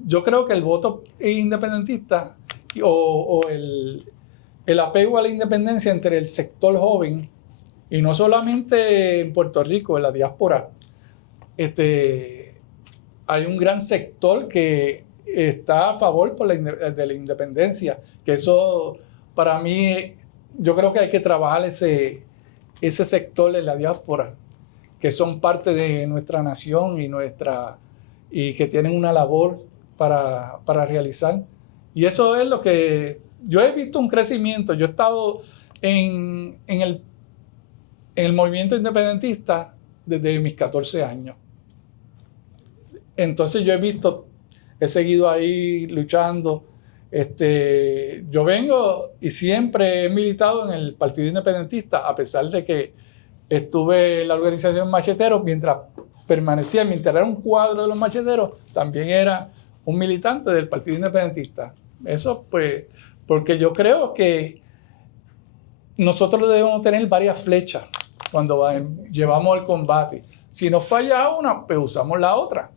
Yo creo que el voto independentista o el apego a la independencia entre el sector joven, y no solamente en Puerto Rico, en la diáspora, hay un gran sector que está a favor de la independencia, que eso para mí, yo creo que hay que trabajar ese sector en la diáspora, que son parte de nuestra nación y que tienen una labor para realizar. Y eso es lo que yo he visto, un crecimiento. Yo he estado en el movimiento independentista desde mis 14 años. Entonces yo he seguido ahí luchando. Yo vengo y siempre he militado en el Partido Independentista, a pesar de que estuve en la organización Macheteros, mientras era un cuadro de los macheteros, también era un militante del Partido Independentista. Eso pues, porque yo creo que nosotros debemos tener varias flechas cuando llevamos el combate. Si nos falla una, pues usamos la otra.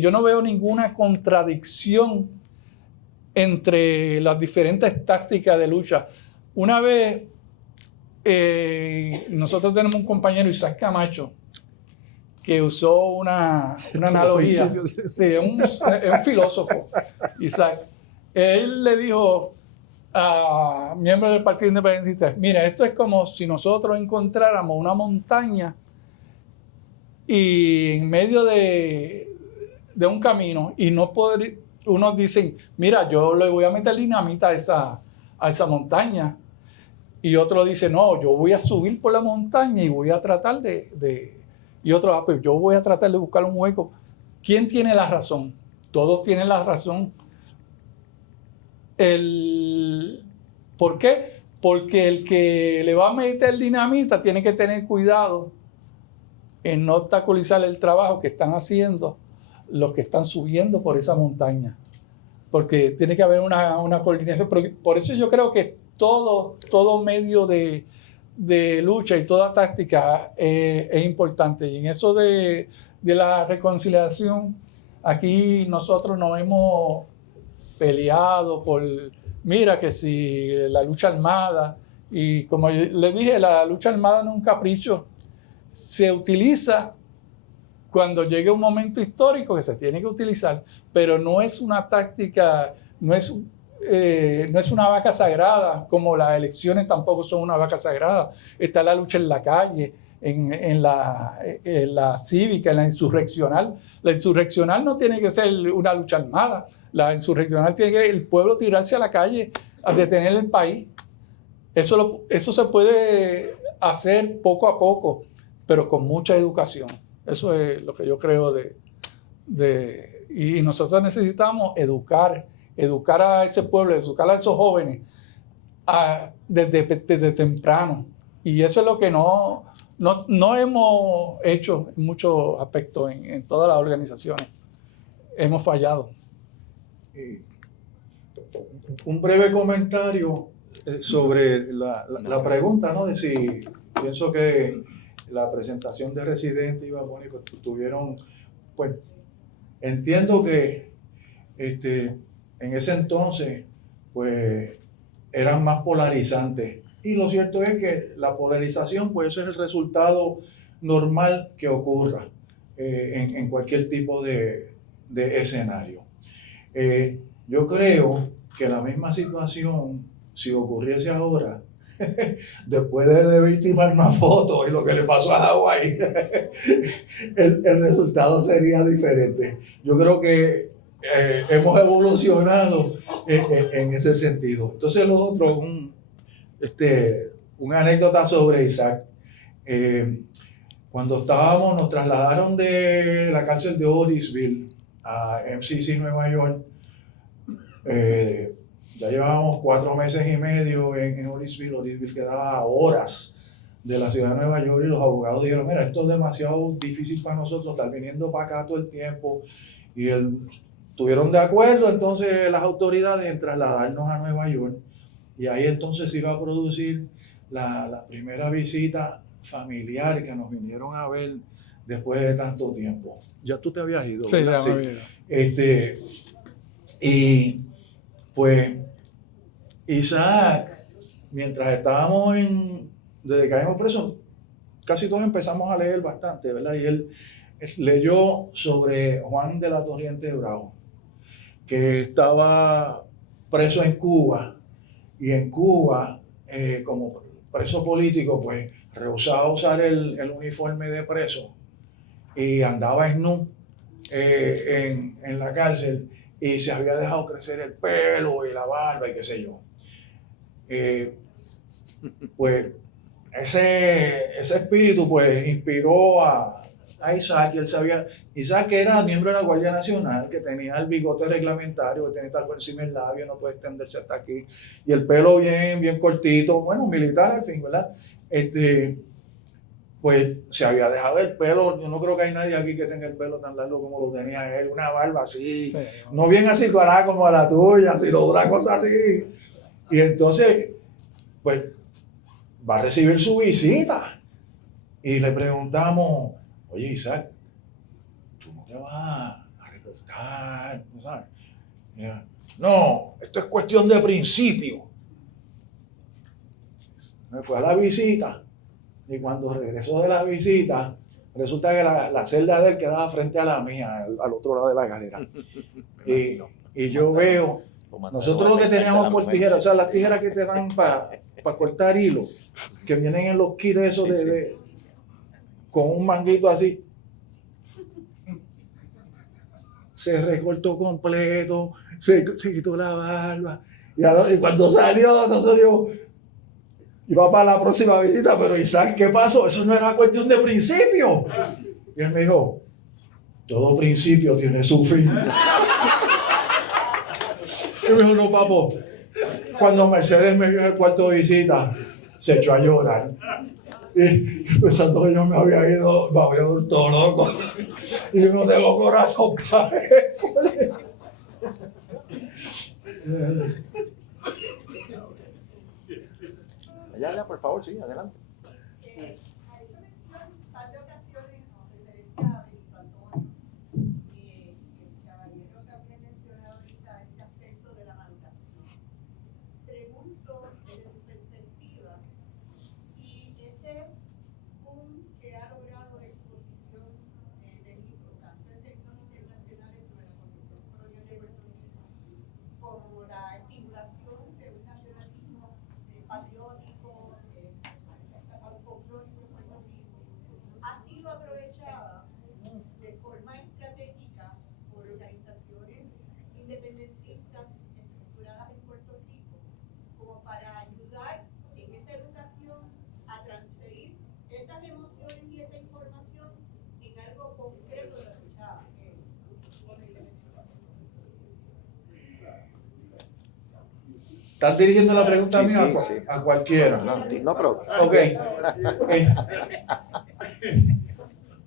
Yo no veo ninguna contradicción entre las diferentes tácticas de lucha. Una vez, nosotros tenemos un compañero, Isaac Camacho, que usó una analogía. Sí, es un filósofo, Isaac. Él le dijo a miembros del Partido Independentista: mira, esto es como si nosotros encontráramos una montaña y en medio de un camino, y unos dicen: mira, yo le voy a meter dinamita a esa montaña, y otro dice: no, yo voy a subir por la montaña y voy a tratar y otro: pues yo voy a tratar de buscar un hueco. ¿Quién tiene la razón? Todos tienen la razón. ¿Por qué? Porque el que le va a meter dinamita tiene que tener cuidado en no obstaculizar el trabajo que están haciendo los que están subiendo por esa montaña, porque tiene que haber una coordinación. Por eso yo creo que todo medio de lucha y toda táctica es importante. Y en eso de la reconciliación, aquí nosotros nos hemos peleado mira, que si la lucha armada, y como les dije, la lucha armada no es un capricho, se utiliza cuando llegue un momento histórico que se tiene que utilizar, pero no es una táctica, no es una vaca sagrada, como las elecciones tampoco son una vaca sagrada. Está la lucha en la calle, en la cívica, en la insurreccional. La insurreccional no tiene que ser una lucha armada. La insurreccional tiene que el pueblo tirarse a la calle a detener el país. Eso se puede hacer poco a poco, pero con mucha educación. Eso es lo que yo creo y nosotros necesitamos educar a ese pueblo, educar a esos jóvenes desde temprano. Y eso es lo que no hemos hecho en muchos aspectos en todas las organizaciones. Hemos fallado. Un breve comentario sobre la pregunta, ¿no? De si pienso que la presentación de Residente y Bad Bunny pues tuvieron, pues entiendo que en ese entonces pues eran más polarizantes, y lo cierto es que la polarización pues eso es el resultado normal que ocurra en cualquier tipo de escenario. Yo creo que la misma situación, si ocurriese ahora, después de victimar una foto y lo que le pasó a Hawái, el resultado sería diferente. Yo creo que hemos evolucionado en ese sentido. Entonces lo otro, una anécdota sobre Isaac. Cuando nos trasladaron de la cárcel de Otisville a MCC Nueva York, ya llevábamos 4 meses y medio en Otisville. Otisville quedaba a horas de la ciudad de Nueva York y los abogados dijeron, mira, esto es demasiado difícil para nosotros, estar viniendo para acá todo el tiempo. Y estuvieron de acuerdo entonces las autoridades en trasladarnos a Nueva York. Y ahí entonces se iba a producir la primera visita familiar que nos vinieron a ver después de tanto tiempo. Ya tú te habías ido. Sí, ¿verdad? ya me había ido. Y pues Isaac, mientras estábamos desde que caímos presos, casi todos empezamos a leer bastante, ¿verdad? Y él leyó sobre Juan de la Torriente Bravo, que estaba preso en Cuba, y en Cuba, como preso político, pues rehusaba usar el uniforme de preso y andaba nu en la cárcel, y se había dejado crecer el pelo y la barba y qué sé yo. Pues ese espíritu pues inspiró a Isaac, y él sabía, Isaac era miembro de la Guardia Nacional, que tenía el bigote reglamentario, que tenía que estar por encima del labio, no puede extenderse hasta aquí, y el pelo bien cortito, bueno, militar al fin, ¿verdad? Pues se había dejado el pelo. Yo no creo que hay nadie aquí que tenga el pelo tan largo como lo tenía él, una barba así, Sí. no bien así como la tuya, sino una cosa así. Y entonces, pues, va a recibir su visita. Y le preguntamos, oye Isaac, ¿tú no te vas a recortar? ¿No sabes? No, esto es cuestión de principio. Me fue a la visita. Y cuando regresó de la visita, resulta que la celda de él quedaba frente a la mía, al otro lado de la galera. Y yo veo, nosotros lo que teníamos por tijeras, o sea, las tijeras que te dan para cortar hilo, que vienen en los kits esos con un manguito así. Se recortó completo, se quitó la barba. Y cuando salió, nosotros iba para la próxima visita, pero Isaac, ¿qué pasó? Eso no era cuestión de principio. Y él me dijo, todo principio tiene su fin. Y me dijo, no, papo. Cuando Mercedes me vio en el cuarto de visita, se echó a llorar. Y pensando que yo me había vuelto loco. Y yo no tengo corazón para eso. Ayala, por favor, sí, adelante. A esa mención, un par de ocasiones nos referencia a Benito Antonio. El caballero también mencionaba ahorita este aspecto de la educación. Pregunto, desde su perspectiva, si ese boom que ha logrado la exposición de Benito, tanto en términos internacionales sobre la condición colonial de Puerto Rico, como la estimulación de un nacionalismo patriótico, folclórico en Puerto Rico, ha sido aprovechada de forma estratégica por organizaciones independentistas estructuradas en Puerto Rico como para ayudar en esa educación a transferir esas emociones y esa información en algo concreto de la lucha con la independencia. ¿Estás dirigiendo la pregunta Sí, mía sí. a cualquiera? No, pero Ok.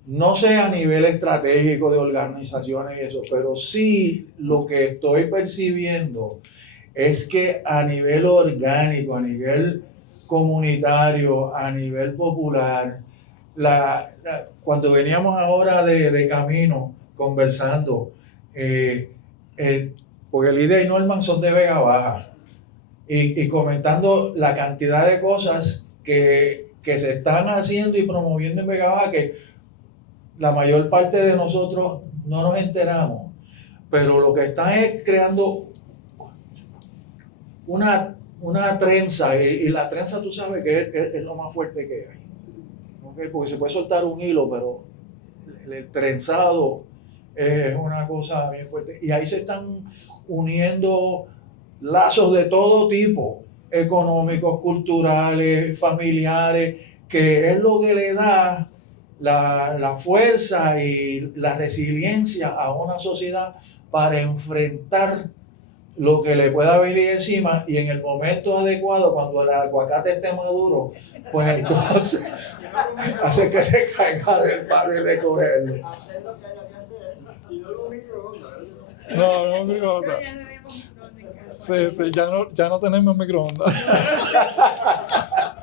No sé a nivel estratégico de organizaciones y eso, pero sí lo que estoy percibiendo es que a nivel orgánico, a nivel comunitario, a nivel popular, cuando veníamos ahora de camino conversando, porque Lidia y Norman son de Vega Baja, y comentando la cantidad de cosas que se están haciendo y promoviendo en Vega Baja, que la mayor parte de nosotros no nos enteramos, pero lo que están es creando una trenza, y la trenza tú sabes que es lo más fuerte que hay, ¿okay? Porque se puede soltar un hilo, pero el trenzado es una cosa bien fuerte, y ahí se están uniendo lazos de todo tipo, económicos, culturales, familiares, que es lo que le da la fuerza y la resiliencia a una sociedad para enfrentar lo que le pueda venir encima, y en el momento adecuado, cuando el aguacate esté maduro, pues entonces hace que se caiga del palo y recogerlo. Hacer lo que haya que hacer. Y no lo microondas. No, microondas. Pero ya no tenemos microondas en casa. Sí, ya no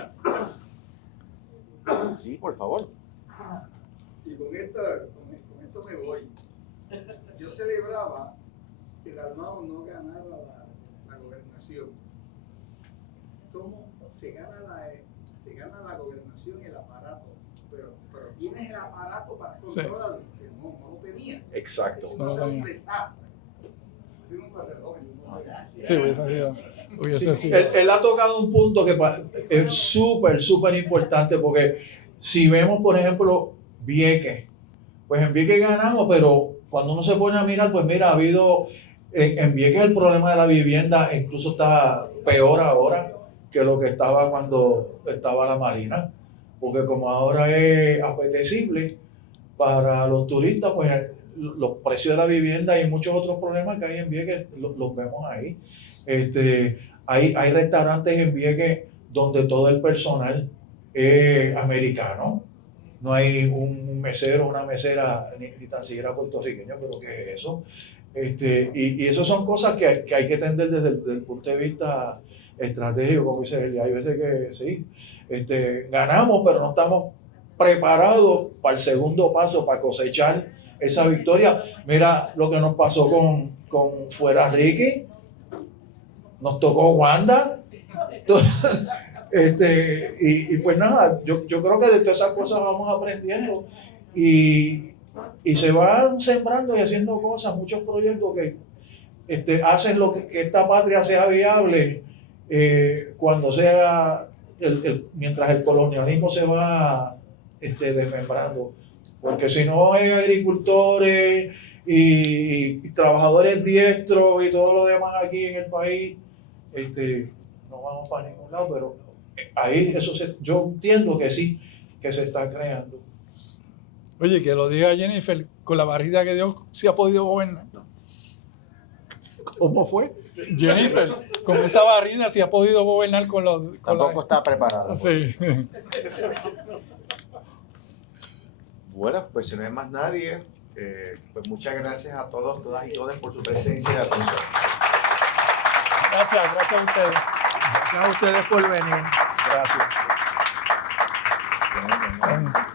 tenemos microondas. Sí, por favor. Y con esto me voy. Yo celebraba que Dalmau no ganara la gobernación. ¿Cómo se gana la gobernación y el aparato? Pero tienes el aparato para controlarlo, que no lo tenía. Exacto. Ese No lo va a ser un tenía. desastre. Ha sido un placer, joven. Sí, hubiese sido. Él ha tocado un punto que es súper importante, porque si vemos, por ejemplo, Vieques, pues en Vieques ganamos, pero cuando uno se pone a mirar, pues mira, ha habido, en Vieques el problema de la vivienda incluso está peor ahora que lo que estaba cuando estaba la Marina, porque como ahora es apetecible para los turistas, pues los precios de la vivienda y muchos otros problemas que hay en Vieques los vemos ahí. Hay restaurantes en Vieques donde todo el personal es americano. No hay un mesero, una mesera, ni tan siquiera puertorriqueño, pero ¿qué es eso? Y eso son cosas que hay que entender desde el punto de vista estratégico, como dice él. Hay veces que sí, ganamos, pero no estamos preparados para el segundo paso, para cosechar esa victoria. Mira lo que nos pasó con Fuera Ricky, nos tocó Wanda. Y pues nada, yo creo que de todas esas cosas vamos aprendiendo y se van sembrando y haciendo cosas, muchos proyectos que hacen lo que esta patria sea viable cuando sea, mientras el colonialismo se va desmembrando. Porque si no hay agricultores y trabajadores diestros y todo lo demás aquí en el país, no vamos para ningún lado, pero ahí yo entiendo que sí, que se está creando. Oye, que lo diga Jennifer, con la barriga que Dios sí ha podido gobernar. ¿Cómo fue? Jennifer, con esa barriga sí ha podido gobernar con los... Tampoco está preparado. Sí. Bueno, pues si no hay más nadie, pues muchas gracias a todos, todas y todos por su presencia y atención. Gracias a ustedes. Gracias a ustedes por venir. Gracias.